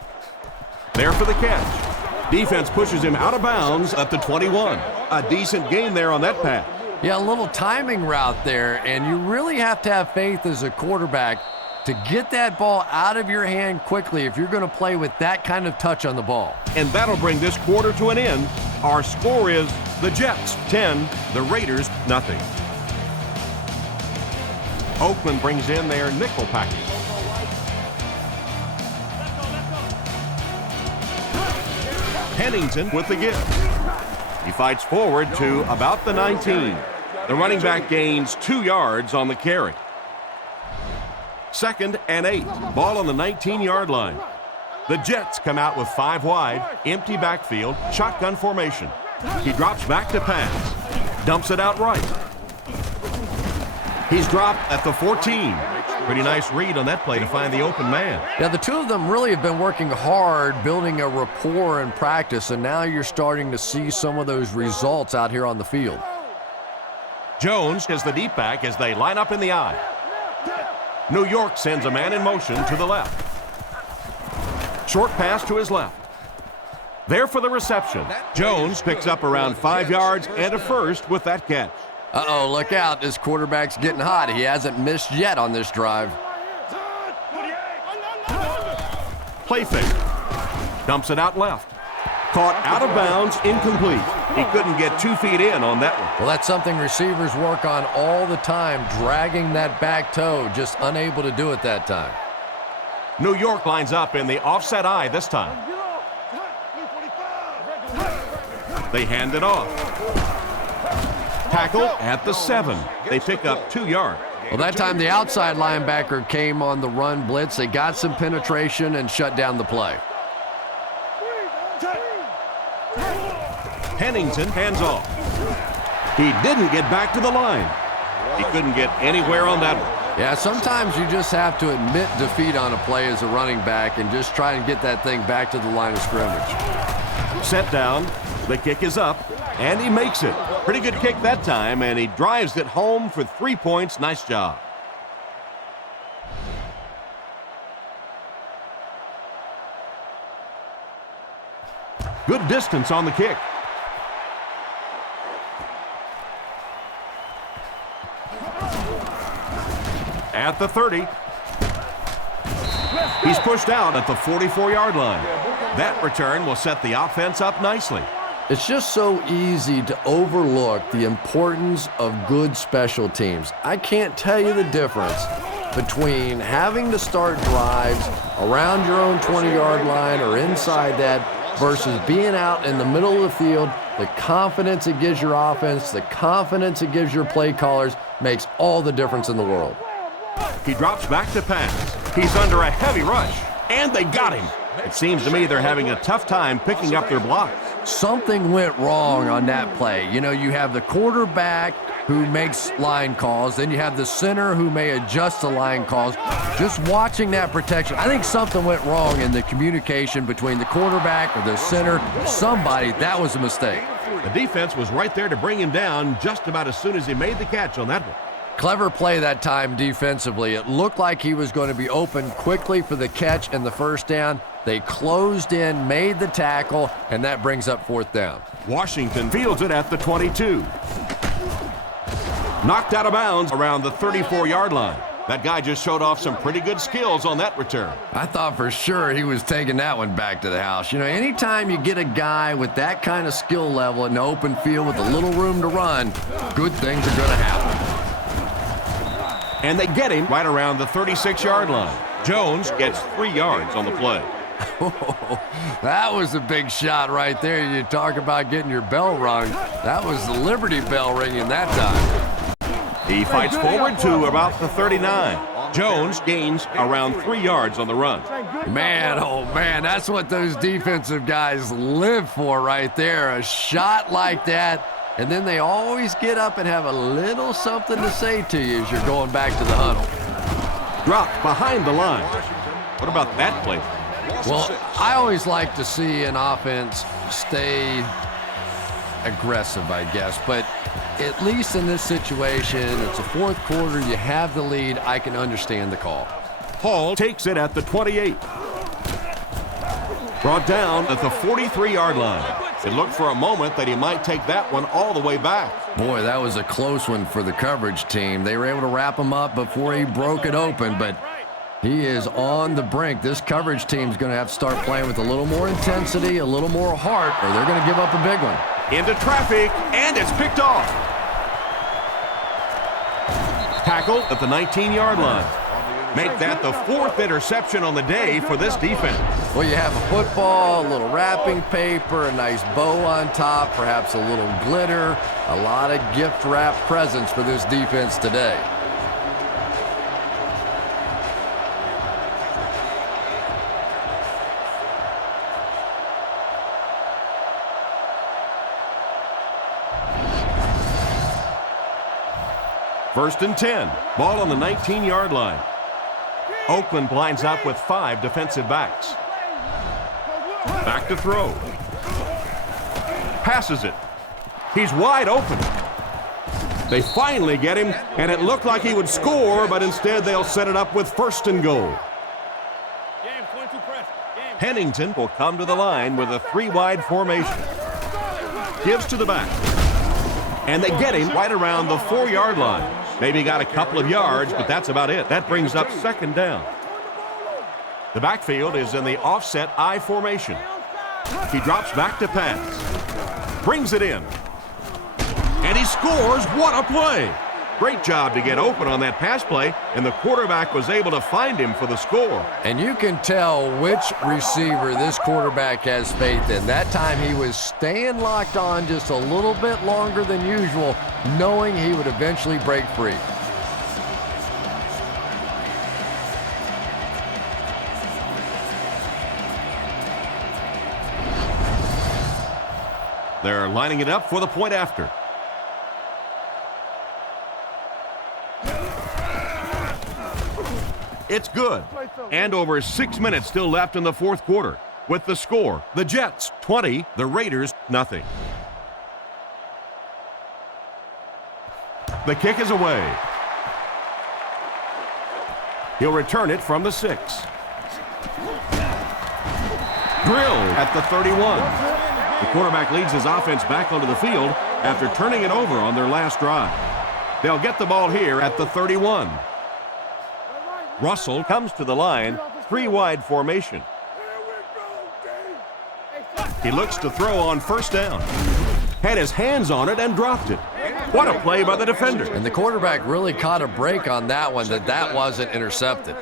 There for the catch. Defense pushes him out of bounds at the 21. A decent gain there on that pass. Yeah, a little timing route there, and you really have to have faith as a quarterback to get that ball out of your hand quickly if you're going to play with that kind of touch on the ball. And that'll bring this quarter to an end. Our score is the Jets 10, the Raiders nothing. Oakland brings in their nickel package. Pennington with the gift. He fights forward to about the 19. The running back gains 2 yards on the carry. 2nd and 8. Ball on the 19-yard line. The Jets come out with 5 wide, empty backfield, shotgun formation. He drops back to pass. Dumps it out right. He's dropped at the 14. Pretty nice read on that play to find the open man. Yeah, the two of them really have been working hard, building a rapport in practice, and now you're starting to see some of those results out here on the field. Jones is the deep back as they line up in the I. New York sends a man in motion to the left. Short pass to his left. There for the reception. Jones picks up around 5 yards and a first with that catch. Uh-oh, look out. This quarterback's getting hot. He hasn't missed yet on this drive. Play fake. Dumps it out left. Caught out of bounds, incomplete. He couldn't get 2 feet in on that one. Well, that's something receivers work on all the time, dragging that back toe, just unable to do it that time. New York lines up in the offset I this time. They hand it off. Tackle at the 7. They pick up 2 yards. Well, that time the outside linebacker came on the run blitz. They got some penetration and shut down the play. Pennington hands off. He didn't get back to the line. He couldn't get anywhere on that one. Yeah, sometimes you just have to admit defeat on a play as a running back and just try and get that thing back to the line of scrimmage. Set down. The kick is up. And he makes it. Pretty good kick that time, and he drives it home for 3 points. Nice job. Good distance on the kick. At the 30. He's pushed out at the 44-yard line. That return will set the offense up nicely. It's just so easy to overlook the importance of good special teams. I can't tell you the difference between having to start drives around your own 20-yard line or inside that versus being out in the middle of the field. The confidence it gives your offense, the confidence it gives your play callers makes all the difference in the world. He drops back to pass. He's under a heavy rush, and they got him. It seems to me they're having a tough time picking up their blocks. Something went wrong on that play. You know, you have the quarterback who makes line calls, then you have the center who may adjust the line calls. Just watching that protection, I think something went wrong in the communication between the quarterback or the center. Somebody, that was a mistake. The defense was right there to bring him down just about as soon as he made the catch on that one. Clever play that time defensively. It looked like he was going to be open quickly for the catch and the first down. They closed in, made the tackle, and that brings up fourth down. Washington fields it at the 22. Knocked out of bounds around the 34-yard line. That guy just showed off some pretty good skills on that return. I thought for sure he was taking that one back to the house. You know, anytime you get a guy with that kind of skill level in the open field with a little room to run, good things are going to happen. And they get him right around the 36-yard line. Jones gets 3 yards on the play. That was a big shot right there. You talk about getting your bell rung. That was the Liberty Bell ringing that time. He fights forward to about the 39. Jones gains around 3 yards on the run. Man, oh man, that's what those defensive guys live for right there. A shot like that. And then they always get up and have a little something to say to you as you're going back to the huddle. Dropped behind the line. What about that play? Well, I always like to see an offense stay aggressive, I guess. But at least in this situation, it's a fourth quarter, you have the lead, I can understand the call. Hall takes it at the 28. Brought down at the 43-yard line. It looked for a moment that he might take that one all the way back. Boy, that was a close one for the coverage team. They were able to wrap him up before he broke it open, but he is on the brink. This coverage team's going to have to start playing with a little more intensity, a little more heart, or they're going to give up a big one. Into traffic, and it's picked off. Tackle at the 19-yard line. Make that the 4th interception on the day for this defense. Well, you have a football, a little wrapping paper, a nice bow on top, perhaps a little glitter, a lot of gift wrap presents for this defense today. First and 10. Ball on the 19-yard line. Oakland lines up with 5 defensive backs. Back to throw. Passes it. He's wide open. They finally get him, and it looked like he would score, but instead they'll set it up with first and goal. Pennington will come to the line with a 3-wide formation. Gives to the back. And they get him right around the 4-yard line. Maybe got a couple of yards, but that's about it. That brings up second down. The backfield is in the offset I formation. He drops back to pass. Brings it in. And he scores. What a play. Great job to get open on that pass play, and the quarterback was able to find him for the score. And you can tell which receiver this quarterback has faith in. That time he was staying locked on just a little bit longer than usual, knowing he would eventually break free. They're lining it up for the point after. It's good. And over 6 minutes still left in the fourth quarter. With the score, the Jets 20, the Raiders nothing. The kick is away. He'll return it from the 6. Drilled at the 31. The quarterback leads his offense back onto the field after turning it over on their last drive. They'll get the ball here at the 31. Russell comes to the line, 3-wide formation. He looks to throw on first down. Had his hands on it and dropped it. What a play by the defender. And the quarterback really caught a break on that one, that wasn't intercepted.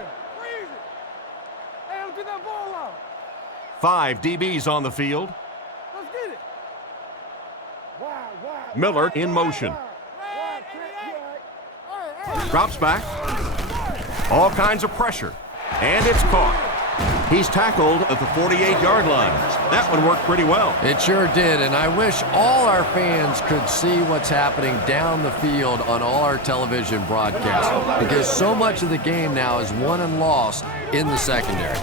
5 DBs on the field. Miller in motion. Drops back. All kinds of pressure. And it's caught. He's tackled at the 48-yard line. That one worked pretty well. It sure did, and I wish all our fans could see what's happening down the field on all our television broadcasts, because so much of the game now is won and lost in the secondary.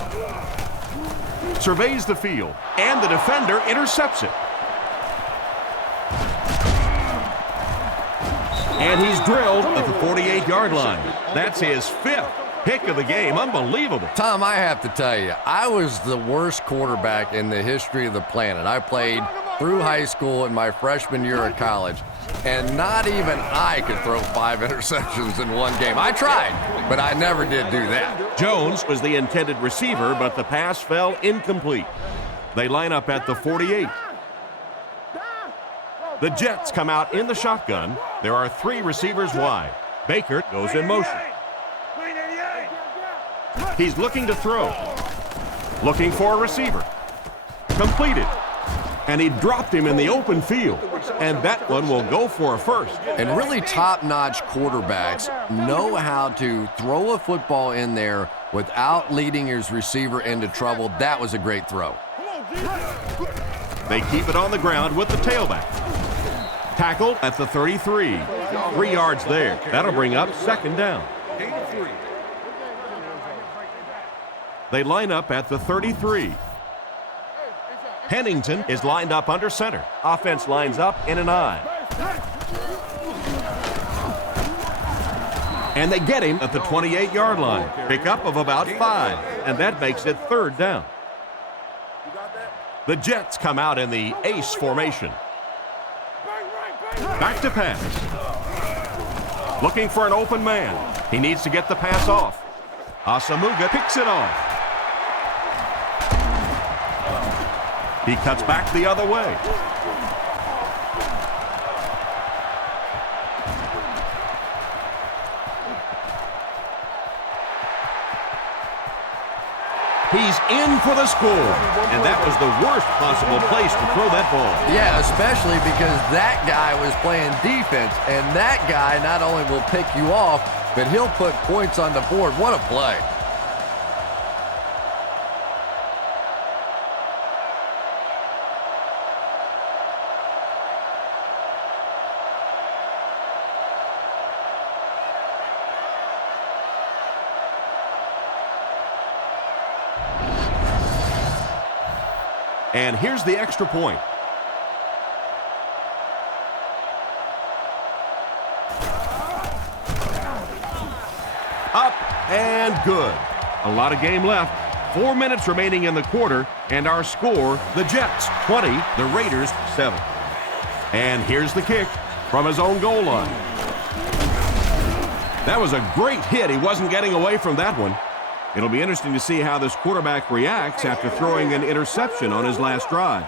Surveys the field, and the defender intercepts it. And he's drilled at the 48-yard line. That's his 5th pick of the game. Unbelievable. Tom, I have to tell you, I was the worst quarterback in the history of the planet. I played through high school and my freshman year of college, and not even I could throw 5 interceptions in one game. I tried, but I never did do that. Jones was the intended receiver, but the pass fell incomplete. They line up at the 48. The Jets come out in the shotgun. There are 3 receivers wide. Baker goes in motion. He's looking to throw. Looking for a receiver. Completed. And he dropped him in the open field. And that one will go for a first. And really top-notch quarterbacks know how to throw a football in there without leading his receiver into trouble. That was a great throw. They keep it on the ground with the tailback. Tackled at the 33. 3 yards there. That'll bring up second down. They line up at the 33. Pennington is lined up under center. Offense lines up in an I. And they get him at the 28-yard line. Pickup of about 5, and that makes it third down. The Jets come out in the ace formation. Back to pass. Looking for an open man. He needs to get the pass off. Asamuga picks it off. He cuts back the other way. He's in for the score. And that was the worst possible place to throw that ball. Yeah, especially because that guy was playing defense, and that guy not only will pick you off, but he'll put points on the board. What a play. And here's the extra point. Up and good. A lot of game left. 4 minutes remaining in the quarter, and our score, the Jets 20, the Raiders 7. And here's the kick from his own goal line. That was a great hit. He wasn't getting away from that one. It'll be interesting to see how this quarterback reacts after throwing an interception on his last drive.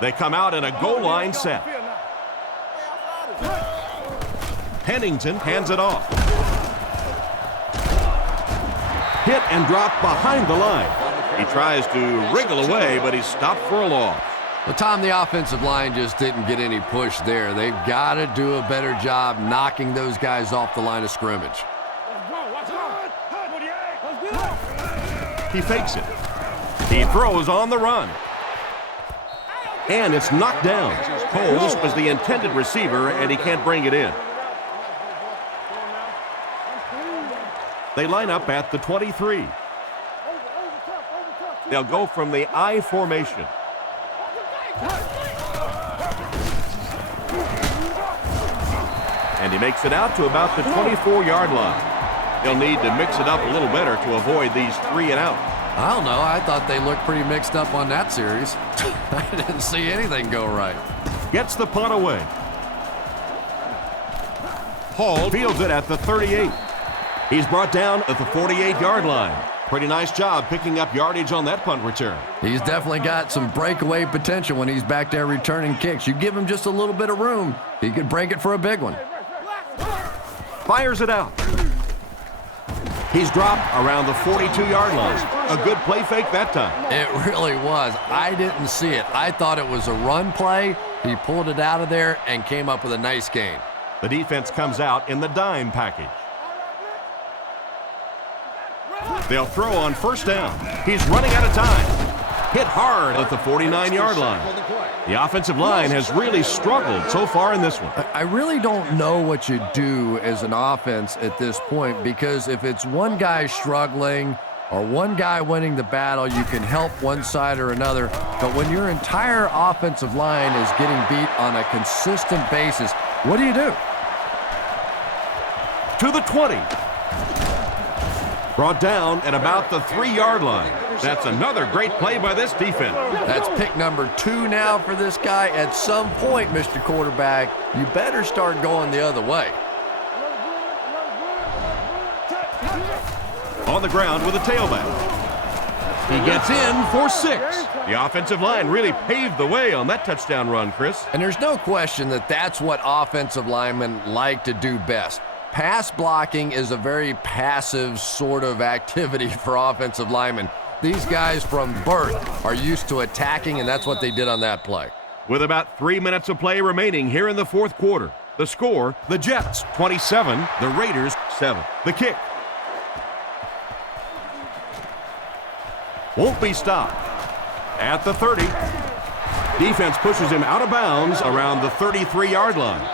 They come out in a goal line set. Pennington hands it off. Hit and dropped behind the line. He tries to wriggle away, but he's stopped for a loss. Well, Tom, the offensive line just didn't get any push there. They've got to do a better job knocking those guys off the line of scrimmage. He fakes it. He throws on the run. And it's knocked down. Coles was the intended receiver, and he can't bring it in. They line up at the 23. They'll go from the I formation. He makes it out to about the 24-yard line. He'll need to mix it up a little better to avoid these 3 and out. I don't know. I thought they looked pretty mixed up on that series. I didn't see anything go right. Gets the punt away. Hall fields it at the 38. He's brought down at the 48-yard line. Pretty nice job picking up yardage on that punt return. He's definitely got some breakaway potential when he's back there returning kicks. You give him just a little bit of room, he could break it for a big one. Fires it out. He's dropped around the 42-yard line. A good play fake that time. It really was. I didn't see it. I thought it was a run play. He pulled it out of there and came up with a nice gain. The defense comes out in the dime package. They'll throw on first down. He's running out of time. Hit hard at the 49-yard line. The offensive line has really struggled so far in this one. I really don't know what you do as an offense at this point, because if it's one guy struggling or one guy winning the battle, you can help one side or another. But when your entire offensive line is getting beat on a consistent basis, what do you do? To the 20. Brought down at about the 3-yard line. That's another great play by this defense. That's pick number 2 now for this guy. At some point, Mr. Quarterback, you better start going the other way. On the ground with a tailback. He gets in for 6. The offensive line really paved the way on that touchdown run, Chris. And there's no question that that's what offensive linemen like to do best. Pass blocking is a very passive sort of activity for offensive linemen. These guys from birth are used to attacking, and that's what they did on that play. With about 3 minutes of play remaining here in the fourth quarter. The score, the Jets 27, the Raiders 7. The kick won't be stopped. At the 30, defense pushes him out of bounds around the 33-yard line.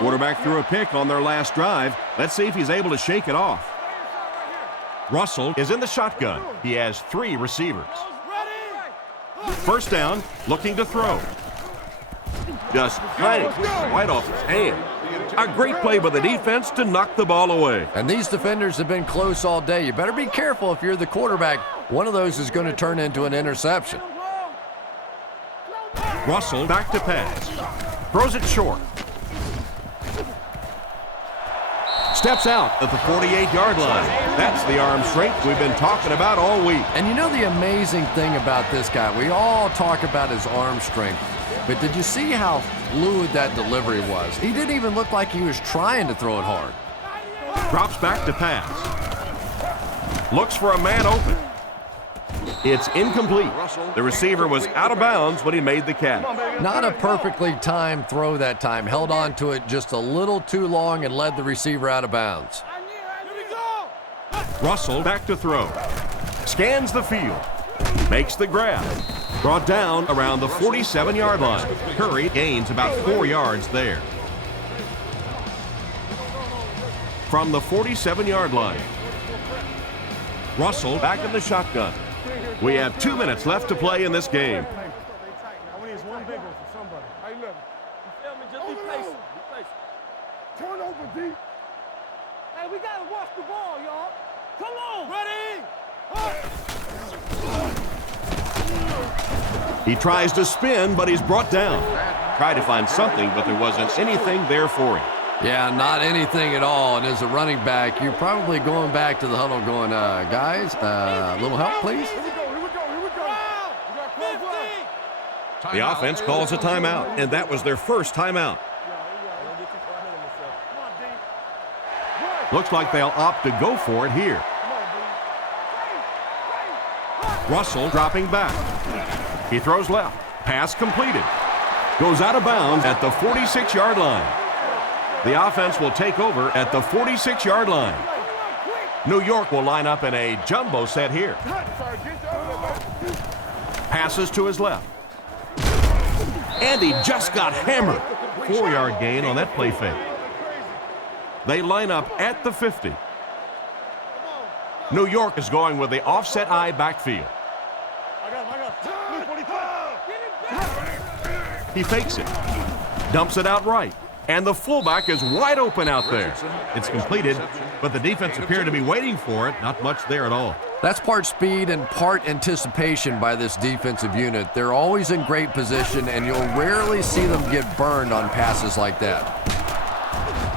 Quarterback threw a pick on their last drive. Let's see if he's able to shake it off. Russell is in the shotgun. He has 3 receivers. First down, looking to throw. Just kind of right off his hand. A great play by the defense to knock the ball away. And these defenders have been close all day. You better be careful if you're the quarterback. One of those is going to turn into an interception. Russell back to pass. Throws it short. Steps out at the 48-yard line. That's the arm strength we've been talking about all week. And you know the amazing thing about this guy, we all talk about his arm strength, but did you see how fluid that delivery was? He didn't even look like he was trying to throw it hard. Drops back to pass. Looks for a man open. It's incomplete. The receiver was out of bounds when he made the catch. Not a perfectly timed throw that time. Held on to it just a little too long and led the receiver out of bounds. Russell back to throw. Scans the field. Makes the grab. Brought down around the 47-yard line. Curry gains about 4 yards there. From the 47-yard line. Russell back in the shotgun. We have 2 minutes left to play in this game. Turn over, D. Hey, we gotta watch the ball, y'all. Come on. Ready? He tries to spin, but he's brought down. Tried to find something, but there wasn't anything there for him. Yeah, not anything at all. And as a running back, you're probably going back to the huddle going, guys, a little help, please. The offense calls a timeout, and that was their first timeout. Looks like they'll opt to go for it here. Russell dropping back. He throws left. Pass completed. Goes out of bounds at the 46-yard line. The offense will take over at the 46-yard line. New York will line up in a jumbo set here. Passes to his left. And he just got hammered. 4-yard gain on that play fake. They line up at the 50. New York is going with the offset eye backfield. He fakes it. Dumps it out right. And the fullback is wide open out there. It's completed, but the defense appeared to be waiting for it. Not much there at all. That's part speed and part anticipation by this defensive unit. They're always in great position, and you'll rarely see them get burned on passes like that.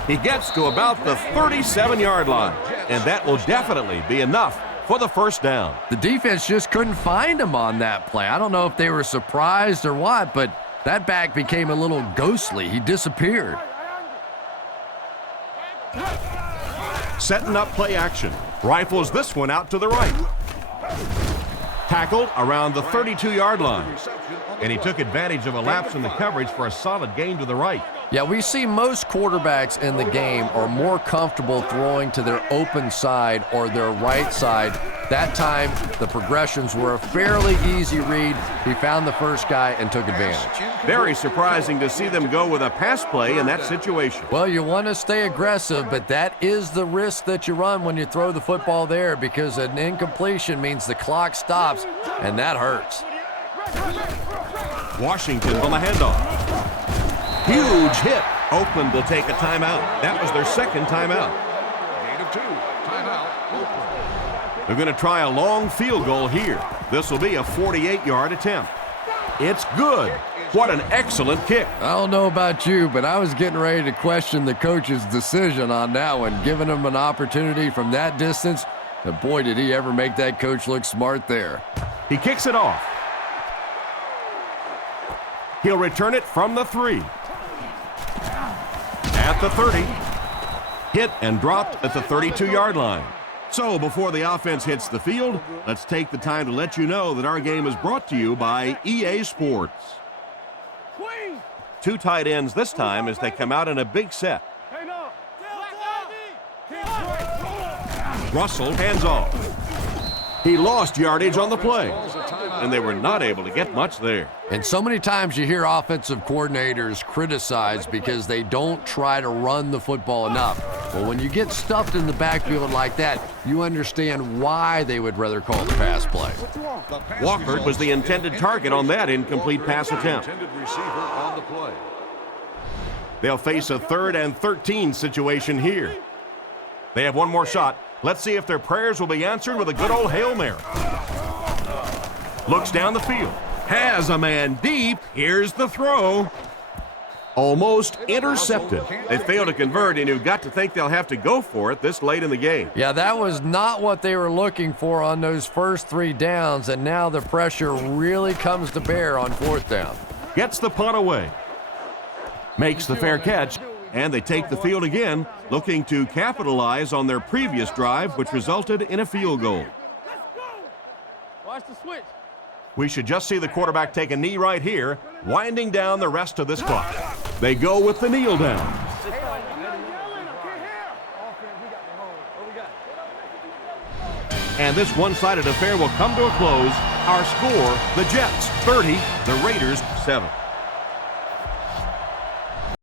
He gets to about the 37-yard line, and that will definitely be enough for the first down. The defense just couldn't find him on that play. I don't know if they were surprised or what, but that back became a little ghostly. He disappeared. Setting up play action. Rifles this one out to the right. Tackled around the 32-yard line. And he took advantage of a lapse in the coverage for a solid gain to the right. Yeah, we see most quarterbacks in the game are more comfortable throwing to their open side or their right side. That time, the progressions were a fairly easy read. He found the first guy and took advantage. Very surprising to see them go with a pass play in that situation. Well, you want to stay aggressive, but that is the risk that you run when you throw the football there, because an incompletion means the clock stops, and that hurts. Washington on the handoff. Huge hit. Oakland will take a timeout. That was their second timeout. Gain of 2. Timeout. Oakland. They're going to try a long field goal here. This will be a 48-yard attempt. It's good. What an excellent kick. I don't know about you, but I was getting ready to question the coach's decision on that one, giving him an opportunity from that distance. And boy, did he ever make that coach look smart there. He kicks it off. He'll return it from the 3. At the 30. Hit and dropped at the 32-yard line. So before the offense hits the field, let's take the time to let you know that our game is brought to you by EA Sports. 2 tight ends this time as they come out in a big set. Russell hands off. He lost yardage on the play, and they were not able to get much there. And so many times you hear offensive coordinators criticized because they don't try to run the football enough. Well, when you get stuffed in the backfield like that, you understand why they would rather call the pass play. Walker was the intended target on that incomplete pass attempt. They'll face a 3rd and 13 situation here. They have one more shot. Let's see if their prayers will be answered with a good old Hail Mary. Looks down the field. Has a man deep. Here's the throw. Almost intercepted. They failed to convert, and you've got to think they'll have to go for it this late in the game. Yeah, that was not what they were looking for on those first 3 downs, and now the pressure really comes to bear on 4th down. Gets the punt away. Makes the fair catch. And they take the field again, looking to capitalize on their previous drive, which resulted in a field goal. Watch the switch. We should just see the quarterback take a knee right here, winding down the rest of this clock. They go with the kneel down. And this one-sided affair will come to a close. Our score, the Jets 30, the Raiders 7.